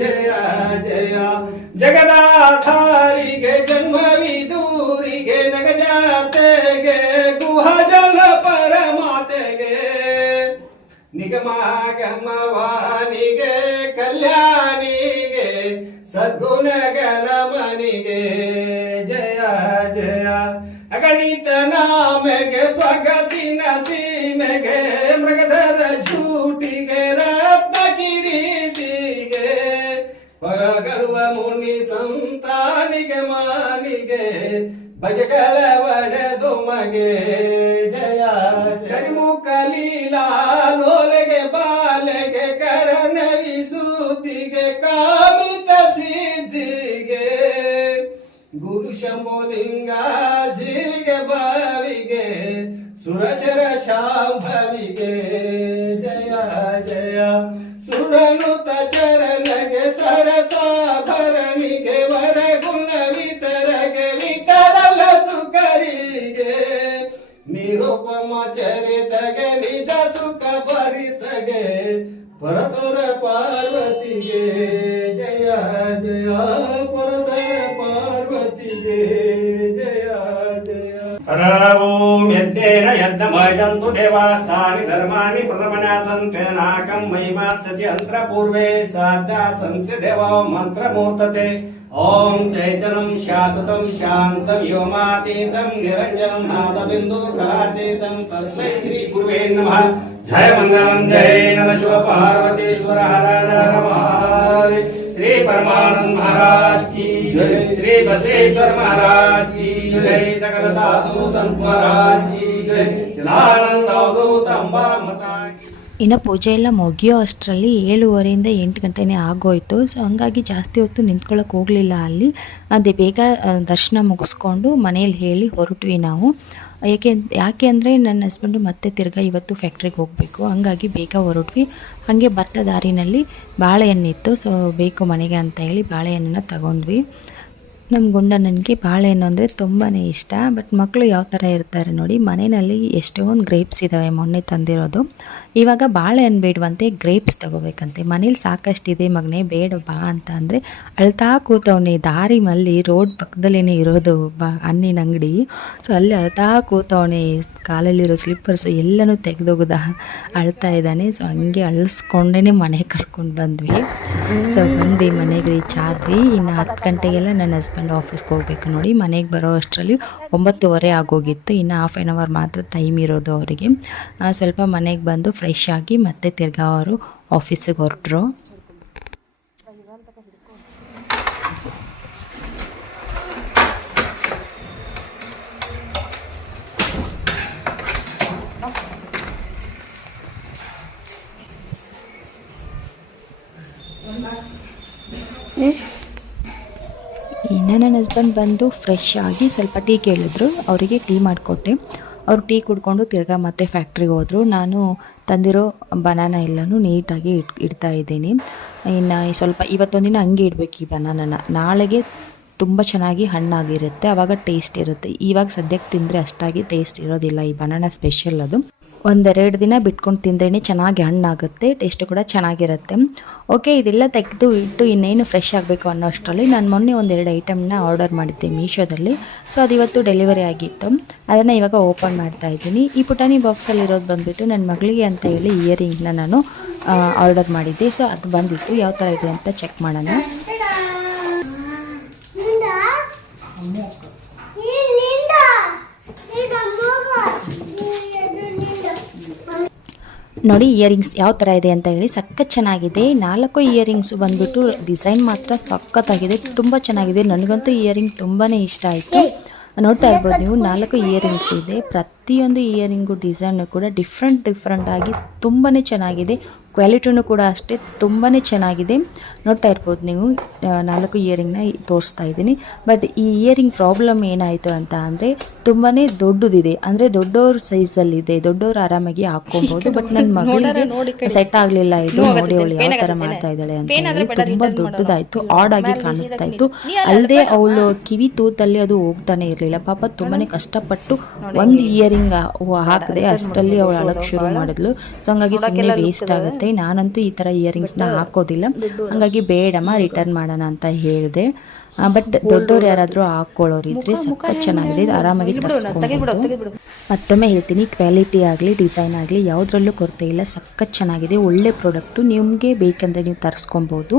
ಜಯ ಜಯ, ಜಗದಾಧಾರಿಗೆ ಜನ್ಮವಿದೂರಿಗೆ ನಗಜಾತೆಗೆ ಗುಹಜಲ ಪರಮಾತೆಗೆ ನಿಗಮಾಗಮವಾನಿಗೆ ಕಲ್ಯಾಣಿಗೆ ಸದ್ಗುಣಗಣಮನಿಗೆ ಜಯ ಜಯ, ಅಗಣಿತ ನಾಮೆಗೆ ಸ್ವಗಸಿನ ಸೀಮೆಗೆ ಮೃಗಧರ ಝೂಟಿಗೆ ರತ್ನ ಕಿರೀಟಿಗೆ ಪಗಳುವ ಮುನಿ ಸಂತಾನಿಗೆ ಮಾನಿಗೆ ಭಜಗಳ ಒಡೆದು ಮಗೆ ಜಯ ಜರಿಮುಖ ಲೀಲಾ ಲೋಲೆಗೆ ಬಾಲೆಗೆ ಕರಣವಿಸುತ್ತಿಗೆ ಕಾಮಿತ ಸಿದ್ಧಿಗೆ ಗುರು ಶಂಭುಲಿಂಗ ಜೀವಿಗೆ ಬಾವಿಗೆ ಸುರಚರ ಶಾಂಭವಿಗೆ ಜಯ ಜಯ, ಸುರನುತ ಚರಣಗೆ ಸರಸಾಭರಣಿಗೆ ವರಗುಣ ವಿತರಗೆ ವಿತರಲ ಸುಕರಿಗೆ ನಿರುಪಮ ಚರಿತಗೆ ನಿಜ ಸುಖ ಭರಿತಗೆ ಪರತುರ यज्ञमयन्तु देवास्तानि धर्माणि प्रथमनासन्तेनाकं महिमात्सति अन्त्रपूर्वे साध्या सन्ति देवो मन्त्रमूर्तते ॐ चैतन्यं शाश्वतं शान्तं व्योमातीतं निरञ्जनं नादबिन्दु कलातीतं तस्मै श्री गुरुवे नमः जय मंगलम जय नमः शिव पार्वतीश्वर हर हर महादेव श्री परमानंद महाराज की जय श्री बसवेश्वर महाराज की जय सकल साधु संत महाराज की जय चिदानंद अवधूत अंबा माता ಇನ್ನು ಪೂಜೆ ಎಲ್ಲ ಮುಗಿಯೋ ಅಷ್ಟರಲ್ಲಿ 7:30 8 ಗಂಟೆನೇ ಆಗೋಯ್ತು. ಸೊ ಹಂಗಾಗಿ ಜಾಸ್ತಿ ಹೊತ್ತು ನಿಂತ್ಕೊಳ್ಳೋಕೆ ಹೋಗಲಿಲ್ಲ ಅಲ್ಲಿ. ಅದೇ ಬೇಗ ದರ್ಶನ ಮುಗಿಸ್ಕೊಂಡು ಮನೇಲಿ ಹೇಳಿ ಹೊರಟ್ವಿ ನಾವು. ಯಾಕೆ ಅಂದರೆ ನನ್ನ ಹಸ್ಬೆಂಡು ಮತ್ತೆ ತಿರ್ಗಾ ಇವತ್ತು ಫ್ಯಾಕ್ಟ್ರಿಗೆ ಹೋಗಬೇಕು, ಹಂಗಾಗಿ ಬೇಗ ಹೊರಟ್ವಿ. ಹಾಗೆ ಬರ್ತಾ ದಾರಿನಲ್ಲಿ ಬಾಳೆಹಣ್ಣಿತ್ತು, ಸೊ ಬೇಕು ಮನೆಗೆ ಅಂತ ಹೇಳಿ ಬಾಳೆಹಣ್ಣನ್ನು ತಗೊಂಡ್ವಿ. ನಮ್ಮ ಗುಂಡಣ್ಣನಿಗೆ ಬಾಳೆಹಣ್ಣು ಅಂದರೆ ತುಂಬಾ ಇಷ್ಟ. ಬಟ್ ಮಕ್ಕಳು ಯಾವ ಥರ ಇರ್ತಾರೆ ನೋಡಿ, ಮನೆಯಲ್ಲಿ ಎಷ್ಟೊಂದು ಗ್ರೇಪ್ಸ್ ಇದ್ದಾವೆ ಮೊನ್ನೆ ತಂದಿರೋದು. ಇವಾಗ ಬಾಳೆಹಣ್ಣು ಬೇಡವಂತೆ, ಗ್ರೇಪ್ಸ್ ತೊಗೋಬೇಕಂತೆ. ಮನೇಲಿ ಸಾಕಷ್ಟಿದೆ ಮಗನೇ, ಬೇಡ ಬಾ ಅಂತ ಅಂದರೆ ಅಳ್ತಾ ಕೂತವನೇ. ದಾರಿ ಮಲ್ಲಿ ರೋಡ್ ಪಕ್ಕದಲ್ಲೇ ಇರೋದು ಹಣ್ಣಿನ ಅಂಗಡಿ. ಸೊ ಅಲ್ಲಿ ಅಳ್ತಾ ಕೂತವನೇ, ಕಾಲಲ್ಲಿರೋ ಸ್ಲಿಪ್ಪರ್ಸು ಎಲ್ಲನೂ ತೆಗೆದೋಗದ ಅಳ್ತಾ ಇದ್ದಾನೆ. ಸೊ ಹಂಗೆ ಅಳಿಸ್ಕೊಂಡೇ ಮನೆಗೆ ಕರ್ಕೊಂಡು ಬಂದ್ವಿ. ಸೊ ಬಂದ್ವಿ, ಮನೆಗೆ ರೀಚ್ ಆದ್ವಿ. ಇನ್ನು 10 ಗಂಟೆಗೆಲ್ಲ ನನ್ನ ಹಸ್ಬೆಂಡ್ ಆಫೀಸ್ಗೆ ಹೋಗಬೇಕು ನೋಡಿ. ಮನೆಗೆ ಬರೋ ಅಷ್ಟರಲ್ಲಿ 9:30 ಆಗೋಗಿತ್ತು. ಇನ್ನು ಹಾಫ್ ಆನ್ ಅವರ್ ಮಾತ್ರ ಟೈಮ್ ಇರೋದು ಅವರಿಗೆ. ಸ್ವಲ್ಪ ಮನೆಗೆ ಬಂದು ಫ್ರೆಶ್ ಆಗಿ ಮತ್ತೆ ತಿರ್ಗಾ ಅವರು ಆಫೀಸಿಗೆ ಹೊರಟರು. ಇನ್ನು ನನ್ನ ಹಸ್ಬೆಂಡ್ ಬಂದು ಫ್ರೆಶ್ ಆಗಿ ಸ್ವಲ್ಪ ಟೀ ಕೇಳಿದ್ರು, ಅವರಿಗೆ ಟೀ ಮಾಡಿಕೊಟ್ಟೆ. ಅವರು ಟೀ ಕುಡ್ಕೊಂಡು ತಿರ್ಗಾ ಮತ್ತೆ ಫ್ಯಾಕ್ಟ್ರಿಗೆ ಹೋದರು. ನಾನು ತಂದಿರೋ ಬನಾನಾ ಎಲ್ಲನೂ ನೀಟಾಗಿ ಇಡ್ತಾ ಇದ್ದೀನಿ. ಇನ್ನು ಸ್ವಲ್ಪ ಇವತ್ತೊಂದಿನ ಹಂಗೆ ಇಡಬೇಕು ಈ ಬನಾನನ, ನಾಳೆಗೆ ತುಂಬ ಚೆನ್ನಾಗಿ ಹಣ್ಣಾಗಿರುತ್ತೆ, ಆವಾಗ ಟೇಸ್ಟ್ ಇರುತ್ತೆ. ಇವಾಗ ಸದ್ಯಕ್ಕೆ ತಿಂದರೆ ಅಷ್ಟಾಗಿ ಟೇಸ್ಟ್ ಇರೋದಿಲ್ಲ. ಈ ಬನಾನಾ ಸ್ಪೆಷಲ್ ಅದು. 1-2 ದಿನ ಬಿಟ್ಕೊಂಡು ತಿಂದ್ರೇ ಚೆನ್ನಾಗಿ ಹಣ್ಣಾಗುತ್ತೆ, ಟೇಸ್ಟ್ ಕೂಡ ಚೆನ್ನಾಗಿರುತ್ತೆ. ಓಕೆ, ಇದೆಲ್ಲ ತೆಗೆದು ಇಟ್ಟು ಇನ್ನೇನು ಫ್ರೆಶ್ ಆಗಬೇಕು ಅನ್ನೋ ಅಷ್ಟರಲ್ಲಿ ನಾನು ಮೊನ್ನೆ 1-2 ಐಟಮ್ನ ಆರ್ಡರ್ ಮಾಡಿದ್ದೆ ಮೀಶೋದಲ್ಲಿ. ಸೊ ಅದು ಇವತ್ತು ಡೆಲಿವರಿ ಆಗಿತ್ತು, ಅದನ್ನು ಇವಾಗ ಓಪನ್ ಮಾಡ್ತಾ ಇದ್ದೀನಿ. ಈ ಪುಟಾಣಿ ಬಾಕ್ಸಲ್ಲಿ ಇರೋದು ಬಂದುಬಿಟ್ಟು ನನ್ನ ಮಗಳಿಗೆ ಅಂತ ಹೇಳಿ ಇಯರಿಂಗ್ನ ನಾನು ಆರ್ಡರ್ ಮಾಡಿದ್ದೆ. ಸೊ ಅದು ಬಂದಿತ್ತು, ಯಾವ ಥರ ಇದೆ ಅಂತ ಚೆಕ್ ಮಾಡೋಣ. ನೋಡಿ ಇಯರಿಂಗ್ಸ್ ಯಾವ ಥರ ಇದೆ ಅಂತ ಹೇಳಿ, ಸಖತ್ ಚೆನ್ನಾಗಿದೆ. 4 ಇಯರಿಂಗ್ಸು ಬಂದುಬಿಟ್ಟು ಡಿಸೈನ್ ಮಾತ್ರ ಸಖತ್ತಾಗಿದೆ, ತುಂಬ ಚೆನ್ನಾಗಿದೆ. ನನಗಂತೂ ಇಯರಿಂಗ್ ತುಂಬಾ ಇಷ್ಟ ಆಯಿತು. ನೋಡ್ತಾ ಇರ್ಬೋದು ನೀವು, 4 ಇಯರಿಂಗ್ಸ್ ಇದೆ. ಪ್ರತಿಯೊಂದು ಇಯರಿಂಗು ಡಿಸೈನು ಕೂಡ ಡಿಫ್ರೆಂಟ್ ಆಗಿ ತುಂಬಾ ಚೆನ್ನಾಗಿದೆ. ಕ್ವಾಲಿಟಿನೂ ಕೂಡ ಅಷ್ಟೇ ತುಂಬಾ ಚೆನ್ನಾಗಿದೆ. ನೋಡ್ತಾ ಇರ್ಬೋದು ನೀವು, 4 ಇಯರಿಂಗ್ನ ತೋರಿಸ್ತಾ ಇದ್ದೀನಿ. ಬಟ್ ಈ ಇಯರಿಂಗ್ ಪ್ರಾಬ್ಲಮ್ ಏನಾಯಿತು ಅಂತ ಅಂದರೆ ತುಂಬಾ ದೊಡ್ಡದಿದೆ, ಅಂದರೆ ದೊಡ್ಡವ್ರ ಸೈಜಲ್ಲಿದೆ, ದೊಡ್ಡವ್ರು ಆರಾಮಾಗಿ ಹಾಕ್ಕೊಬೋದು. ಬಟ್ ನನ್ನ ಮಗಳಿಗೆ ಸೆಟ್ ಆಗಲಿಲ್ಲ ಇದು. ನೋಡಿ ಅವಳು ಯಾವ ಥರ ಮಾಡ್ತಾ ಇದ್ದಾಳೆ ಅಂತ ಹೇಳಿ, ತುಂಬ ದೊಡ್ಡದಾಯಿತು, ಆಡ್ ಆಗಿ ಕಾಣಿಸ್ತಾ ಇತ್ತು. ಅಲ್ಲದೆ ಅವಳು ಕಿವಿ ತೂತಲ್ಲಿ ಅದು ಹೋಗ್ತಾನೆ ಇರಲಿಲ್ಲ. ಪಾಪ ತುಂಬಾ ಕಷ್ಟಪಟ್ಟು ಒಂದು ಇಯರಿಂಗ್ ಹಾಕಿದೆ, ಅಷ್ಟರಲ್ಲಿ ಅವಳು ಅಳಕ್ಕೆ ಶುರು ಮಾಡಿದ್ಲು. ಸೊ ಹಂಗಾಗಿ ಸುಮ್ಮನೆ ವೇಸ್ಟ್ ಆಗುತ್ತೆ. ನಾನಂತೂ ಈ ಥರ ಇಯರಿಂಗ್ಸ್ನ ಹಾಕೋದಿಲ್ಲ, ಹಂಗಾಗಿ ಬೇಡಮ್ಮ ರಿಟರ್ನ್ ಮಾಡೋಣ ಅಂತ ಹೇಳಿದೆ. ಬಟ್ ದೊಡ್ಡವ್ರು ಯಾರಾದರೂ ಹಾಕ್ಕೊಳ್ಳೋರು ಇದ್ರೆ ಸಖತ್ ಚೆನ್ನಾಗಿದೆ, ಆರಾಮಾಗಿ ತರಿಸ್ಕೊಂಡು. ಮತ್ತೊಮ್ಮೆ ಹೇಳ್ತೀನಿ, ಕ್ವಾಲಿಟಿ ಆಗಲಿ ಡಿಸೈನ್ ಆಗಲಿ ಯಾವುದ್ರಲ್ಲೂ ಕೊರತೆ ಇಲ್ಲ, ಸಖತ್ ಚೆನ್ನಾಗಿದೆ, ಒಳ್ಳೆ ಪ್ರಾಡಕ್ಟು. ನಿಮಗೆ ಬೇಕಂದರೆ ನೀವು ತರಿಸ್ಕೊಬೋದು.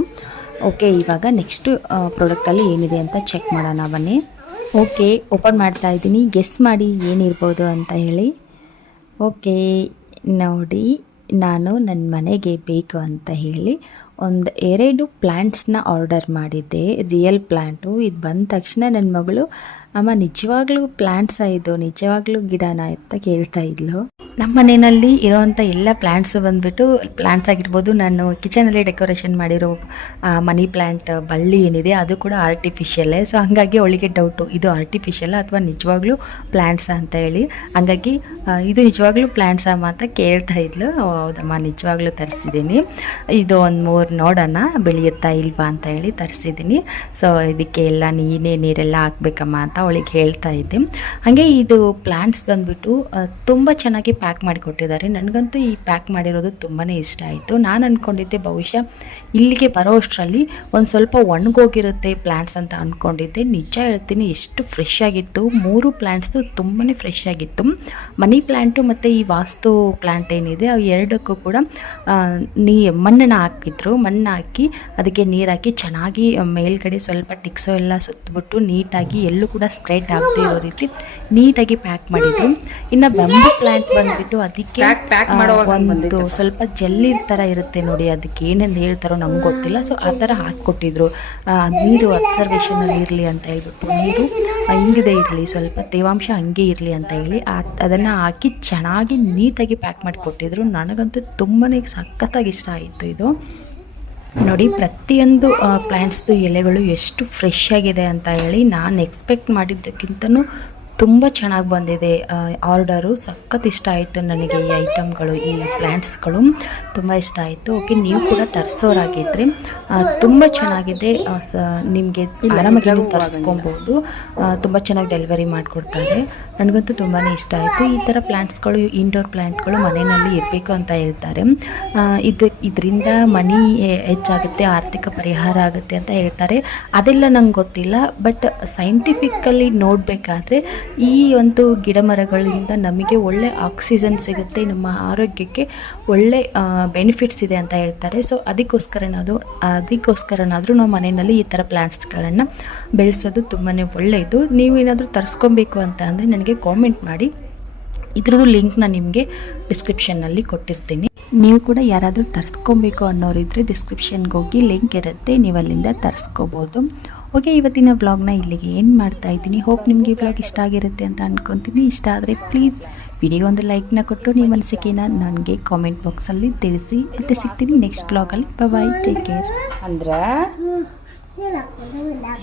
ಓಕೆ, ಇವಾಗ ನೆಕ್ಸ್ಟ್ ಪ್ರಾಡಕ್ಟಲ್ಲಿ ಏನಿದೆ ಅಂತ ಚೆಕ್ ಮಾಡೋಣ ಬನ್ನಿ. ಓಕೆ, ಓಪನ್ ಮಾಡ್ತಾ ಇದ್ದೀನಿ, ಗೆಸ್ ಮಾಡಿ ಏನಿರ್ಬೋದು ಅಂತ ಹೇಳಿ. ಓಕೆ ನೋಡಿ, ನಾನು ನನ್ನ ಮನೆಗೆ ಬೇಕು ಅಂತ ಹೇಳಿ 2 ಪ್ಲ್ಯಾಂಟ್ಸ್ನ ಆರ್ಡರ್ ಮಾಡಿದ್ದೆ, ರಿಯಲ್ ಪ್ಲ್ಯಾಂಟು. ಇದು ಬಂದ ತಕ್ಷಣ ನನ್ನ ಮಗಳು, ಅಮ್ಮ ನಿಜವಾಗ್ಲೂ ಪ್ಲ್ಯಾಂಟ್ಸಾ ಇದು, ನಿಜವಾಗ್ಲೂ ಗಿಡನ ಅಂತ ಕೇಳ್ತಾ ಇದ್ಲು. ನಮ್ಮ ಮನೆಯಲ್ಲಿ ಇರೋವಂಥ ಎಲ್ಲ ಪ್ಲ್ಯಾಂಟ್ಸು ಬಂದುಬಿಟ್ಟು, ಪ್ಲ್ಯಾಂಟ್ಸ್ ಆಗಿರ್ಬೋದು, ನಾನು ಕಿಚನಲ್ಲಿ ಡೆಕೋರೇಷನ್ ಮಾಡಿರೋ ಮನಿ ಪ್ಲ್ಯಾಂಟ್ ಬಳ್ಳಿ ಏನಿದೆ ಅದು ಕೂಡ ಆರ್ಟಿಫಿಷಿಯಲ್ಲೇ. ಸೊ ಹಾಗಾಗಿ ಅವಳಿಗೆ ಡೌಟು, ಇದು ಆರ್ಟಿಫಿಷಿಯಲ್ಲ ಅಥವಾ ನಿಜವಾಗ್ಲೂ ಪ್ಲ್ಯಾಂಟ್ಸಾ ಅಂತ ಹೇಳಿ. ಹಾಗಾಗಿ ಇದು ನಿಜವಾಗ್ಲೂ ಪ್ಲ್ಯಾಂಟ್ಸಮ್ಮ ಅಂತ ಕೇಳ್ತಾ ಇದ್ಲು. ಹೌದಮ್ಮ, ನಿಜವಾಗ್ಲೂ ತರಿಸಿದ್ದೀನಿ, ಇದು ಒಂದು 3 ನೋಡೋಣ ಬೆಳೆಯುತ್ತಾ ಇಲ್ವಾ ಅಂತ ಹೇಳಿ ತರಿಸಿದ್ದೀನಿ. ಸೊ ಇದಕ್ಕೆ ಎಲ್ಲ ನೀರೆಲ್ಲ ಹಾಕ್ಬೇಕಮ್ಮ ಅಂತ ಅವಳಿಗೆ ಹೇಳ್ತಾ ಇದ್ದೆ. ಹಾಗೆ ಇದು ಪ್ಲ್ಯಾಂಟ್ಸ್ ಬಂದುಬಿಟ್ಟು ತುಂಬ ಚೆನ್ನಾಗಿ ಪ್ಯಾಕ್ ಮಾಡಿ ಕೊಟ್ಟಿದ್ದಾರೆ. ನನಗಂತೂ ಈ ಪ್ಯಾಕ್ ಮಾಡಿರೋದು ತುಂಬಾ ಇಷ್ಟ ಆಯಿತು. ನಾನು ಅಂದ್ಕೊಂಡಿದ್ದೆ ಬಹುಶಃ ಇಲ್ಲಿಗೆ ಬರೋ ಅಷ್ಟರಲ್ಲಿ ಒಂದು ಸ್ವಲ್ಪ ಒಣಗೋಗಿರುತ್ತೆ ಪ್ಲ್ಯಾಂಟ್ಸ್ ಅಂತ ಅಂದ್ಕೊಂಡಿದ್ದೆ. ನಿಜ ಹೇಳ್ತೀನಿ, ಎಷ್ಟು ಫ್ರೆಶ್ ಆಗಿತ್ತು. 3 ಪ್ಲ್ಯಾಂಟ್ಸು ತುಂಬಾ ಫ್ರೆಶ್ ಆಗಿತ್ತು. ಮನಿ ಪ್ಲ್ಯಾಂಟು ಮತ್ತು ಈ ವಾಸ್ತು ಪ್ಲ್ಯಾಂಟ್ ಏನಿದೆ ಅವು ಎರಡಕ್ಕೂ ಕೂಡ ಮಣ್ಣನ್ನು ಹಾಕಿದ್ರು. ಮಣ್ಣು ಹಾಕಿ ಅದಕ್ಕೆ ನೀರು ಹಾಕಿ ಚೆನ್ನಾಗಿ ಮೇಲ್ಗಡೆ ಸ್ವಲ್ಪ ಟಿಕ್ಸೋ ಎಲ್ಲ ಸುತ್ತಬಿಟ್ಟು ನೀಟಾಗಿ ಎಲ್ಲೂ ಕೂಡ ಸ್ಪ್ರೆಡ್ ಆಗದೆ ಇರೋ ರೀತಿ ನೀಟಾಗಿ ಪ್ಯಾಕ್ ಮಾಡಿದ್ರು. ಇನ್ನು ಬಂಬು ಪ್ಲ್ಯಾಂಟ್ ಬಂದ್ಬಿಟ್ಟು ಅದಕ್ಕೆ ಒಂದು ಸ್ವಲ್ಪ ಜೆಲ್ಲಿರ್ ಥರ ಇರುತ್ತೆ ನೋಡಿ, ಅದಕ್ಕೆ ಏನೆಂದು ಹೇಳ್ತಾರೋ ನಮ್ಗೆ ಗೊತ್ತಿಲ್ಲ. ಸೊ ಆ ಥರ ಹಾಕಿಕೊಟ್ಟಿದ್ರು. ನೀರು ಅಬ್ಸರ್ವೇಷನಲ್ಲಿ ಇರಲಿ ಅಂತ ಹೇಳ್ಬಿಟ್ಟು, ನೀರು ಹಿಂಗಿದೆ ಇರಲಿ, ಸ್ವಲ್ಪ ತೇವಾಂಶ ಹಂಗೆ ಇರಲಿ ಅಂತ ಹೇಳಿ ಅದನ್ನು ಹಾಕಿ ಚೆನ್ನಾಗಿ ನೀಟಾಗಿ ಪ್ಯಾಕ್ ಮಾಡಿ ಕೊಟ್ಟಿದ್ರು. ನನಗಂತೂ ತುಂಬಾ ಸಖತ್ತಾಗಿ ಇಷ್ಟ ಆಯಿತು ಇದು. ನೋಡಿ, ಪ್ರತಿಯೊಂದು ಪ್ಲ್ಯಾಂಟ್ಸ್ದು ಎಲೆಗಳು ಎಷ್ಟು ಫ್ರೆಶ್ ಆಗಿದೆ ಅಂತ ಹೇಳಿ ನಾನು ಎಕ್ಸ್ಪೆಕ್ಟ್ ಮಾಡಿದ್ದಕ್ಕಿಂತನೂ ತುಂಬ ಚೆನ್ನಾಗಿ ಬಂದಿದೆ. ಆರ್ಡರು ಸಖತ್ ಇಷ್ಟ ಆಯಿತು ನನಗೆ. ಈ ಐಟಮ್ಗಳು, ಈ ಪ್ಲ್ಯಾಂಟ್ಸ್ಗಳು ತುಂಬ ಇಷ್ಟ ಆಯಿತು. ಓಕೆ, ನೀವು ಕೂಡ ತರಿಸೋರಾಗಿದ್ದರೆ ತುಂಬ ಚೆನ್ನಾಗಿದೆ. ನಿಮಗೆ ಆರಾಮಾಗಿ ನೀವು ತರಿಸ್ಕೊಬೋದು. ತುಂಬ ಚೆನ್ನಾಗಿ ಡೆಲಿವರಿ ಮಾಡಿಕೊಡ್ತಾರೆ. ನನಗಂತೂ ತುಂಬಾ ಇಷ್ಟ ಆಯಿತು. ಈ ಥರ ಪ್ಲ್ಯಾಂಟ್ಸ್ಗಳು, ಇಂಡೋರ್ ಪ್ಲ್ಯಾಂಟ್ಗಳು ಮನೆಯಲ್ಲಿ ಇರಬೇಕು ಅಂತ ಹೇಳ್ತಾರೆ. ಇದರಿಂದ ಮನಿ ಹೆಚ್ಚಾಗುತ್ತೆ, ಆರ್ಥಿಕ ಪರಿಹಾರ ಆಗುತ್ತೆ ಅಂತ ಹೇಳ್ತಾರೆ. ಅದೆಲ್ಲ ನಂಗೆ ಗೊತ್ತಿಲ್ಲ, ಬಟ್ ಸೈಂಟಿಫಿಕಲಿ ನೋಡಬೇಕಾದ್ರೆ ಈ ಒಂದು ಗಿಡ ಮರಗಳಿಂದ ನಮಗೆ ಒಳ್ಳೆ ಆಕ್ಸಿಜನ್ ಸಿಗುತ್ತೆ, ನಮ್ಮ ಆರೋಗ್ಯಕ್ಕೆ ಒಳ್ಳೆ ಬೆನಿಫಿಟ್ಸ್ ಇದೆ ಅಂತ ಹೇಳ್ತಾರೆ. ಸೊ ಅದಕ್ಕೋಸ್ಕರನಾದರೂ ನಾವು ಮನೆಯಲ್ಲಿ ಈ ಥರ ಪ್ಲ್ಯಾಂಟ್ಸ್ಗಳನ್ನು ಬೆಳೆಸೋದು ತುಂಬಾ ಒಳ್ಳೆಯದು. ನೀವೇನಾದರೂ ತರಿಸ್ಕೊಬೇಕು ಅಂತ ಅಂದರೆ ನನಗೆ ಕಾಮೆಂಟ್ ಮಾಡಿ. ಇದ್ರದ್ದು ಲಿಂಕ್ನ ನಿಮಗೆ ಡಿಸ್ಕ್ರಿಪ್ಷನ್ನಲ್ಲಿ ಕೊಟ್ಟಿರ್ತೀನಿ. ನೀವು ಕೂಡ ಯಾರಾದರೂ ತರಿಸ್ಕೊಬೇಕು ಅನ್ನೋರಿದ್ದರೆ ಡಿಸ್ಕ್ರಿಪ್ಷನ್ಗೆ ಹೋಗಿ ಲಿಂಕ್ ಇರುತ್ತೆ, ನೀವು ಅಲ್ಲಿಂದ ತರಿಸ್ಕೋಬೋದು. ಓಕೆ, ಇವತ್ತಿನ ವ್ಲಾಗ್ನ ಇಲ್ಲಿಗೆ ಏನು ಮಾಡ್ತಾ ಇದ್ದೀನಿ. ಹೋಪ್ ನಿಮಗೆ ಈ ವ್ಲಾಗ್ ಇಷ್ಟ ಆಗಿರುತ್ತೆ ಅಂತ ಅಂದ್ಕೊತೀನಿ. ಇಷ್ಟ ಆದರೆ ಪ್ಲೀಸ್ ವಿಡಿಯೋ ಒಂದು ಲೈಕ್ನ ಕೊಟ್ಟು ನಿಮ್ಮ ಅನಿಸಿಕೆನ ನನಗೆ ಕಾಮೆಂಟ್ ಬಾಕ್ಸಲ್ಲಿ ತಿಳಿಸಿ. ಮತ್ತೆ ಸಿಗ್ತೀನಿ ನೆಕ್ಸ್ಟ್ ವ್ಲಾಗಲ್ಲಿ. ಬಾಯ್, ಟೇಕ್ ಕೇರ್. ಅಂದ್ರೆ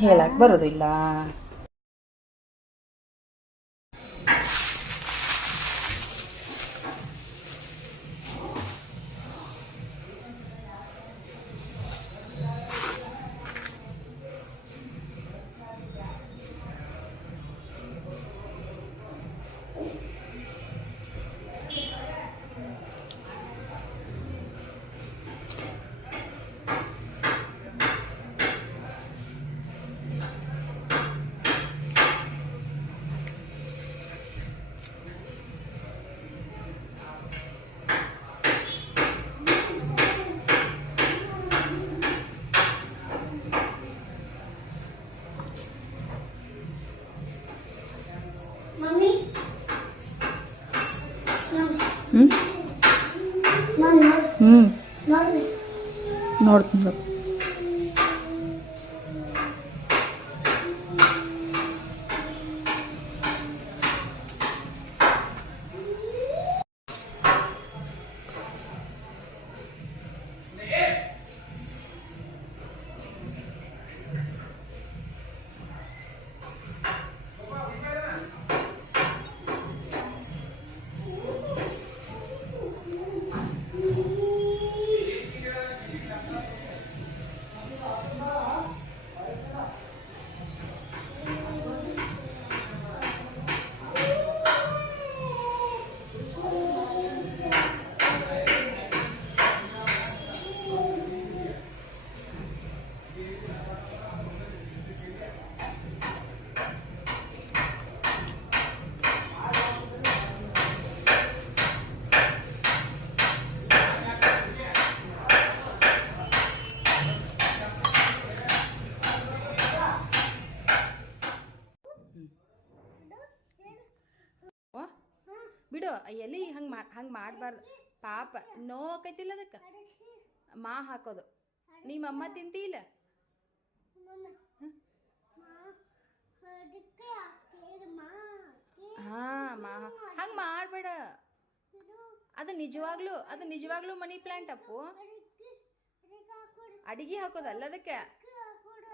ಹೇಳಕ್ಕೆ ಬರೋದಿಲ್ಲ. ನೋಡ್ತೀನಿ. ಬಿಡು, ಎಲ್ಲಿ ಹಂಗೆ ಮಾಡಬಾರ್ದು. ಪಾಪ ನೋಕೈತಿಲ್ಲ ಅದಕ್ಕೆ ಹಾಕೋದು. ನಿಮ್ಮಮ್ಮ ತಿಂತಿಲ್ಲ? ಹಂಗೆ ಮಾಡಬೇಡ. ಅದು ನಿಜವಾಗ್ಲೂ ಮನಿ ಪ್ಲ್ಯಾಂಟ್ ಅಪ್ಪು. ಅಡಿಗೆ ಹಾಕೋದಲ್ಲ ಅದಕ್ಕೆ.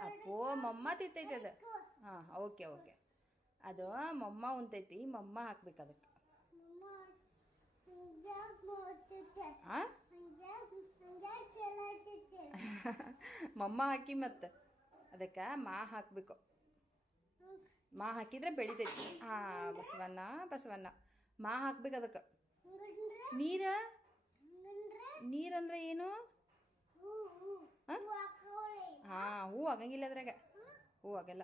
ಅಪ್ಪೋ, ಮಮ್ಮ ತಿಂತೈತೆ ಅದು. ಹಾಂ, ಓಕೆ. ಅದು ಮಮ್ಮ ಉಂತೈತಿ, ಮಮ್ಮ ಹಾಕ್ಬೇಕು ಅದಕ್ಕೆ. ಮಮ್ಮ ಹಾಕಿ ಮತ್ತೆ ಅದಕ್ಕೆ ಹಾಕಬೇಕು. ಹಾಕಿದ್ರೆ ಬೆಳಿತೈತಿ. ಹಾಂ, ಬಸವಣ್ಣ ಹಾಕ್ಬೇಕು ಅದಕ್ಕೆ. ನೀರ ನೀರಂದ್ರೆ ಏನು? ಹಾಂ ಹೂ ಆಗಂಗಿಲ್ಲ ಅದ್ರಾಗ, ಹೂ ಆಗಲ್ಲ.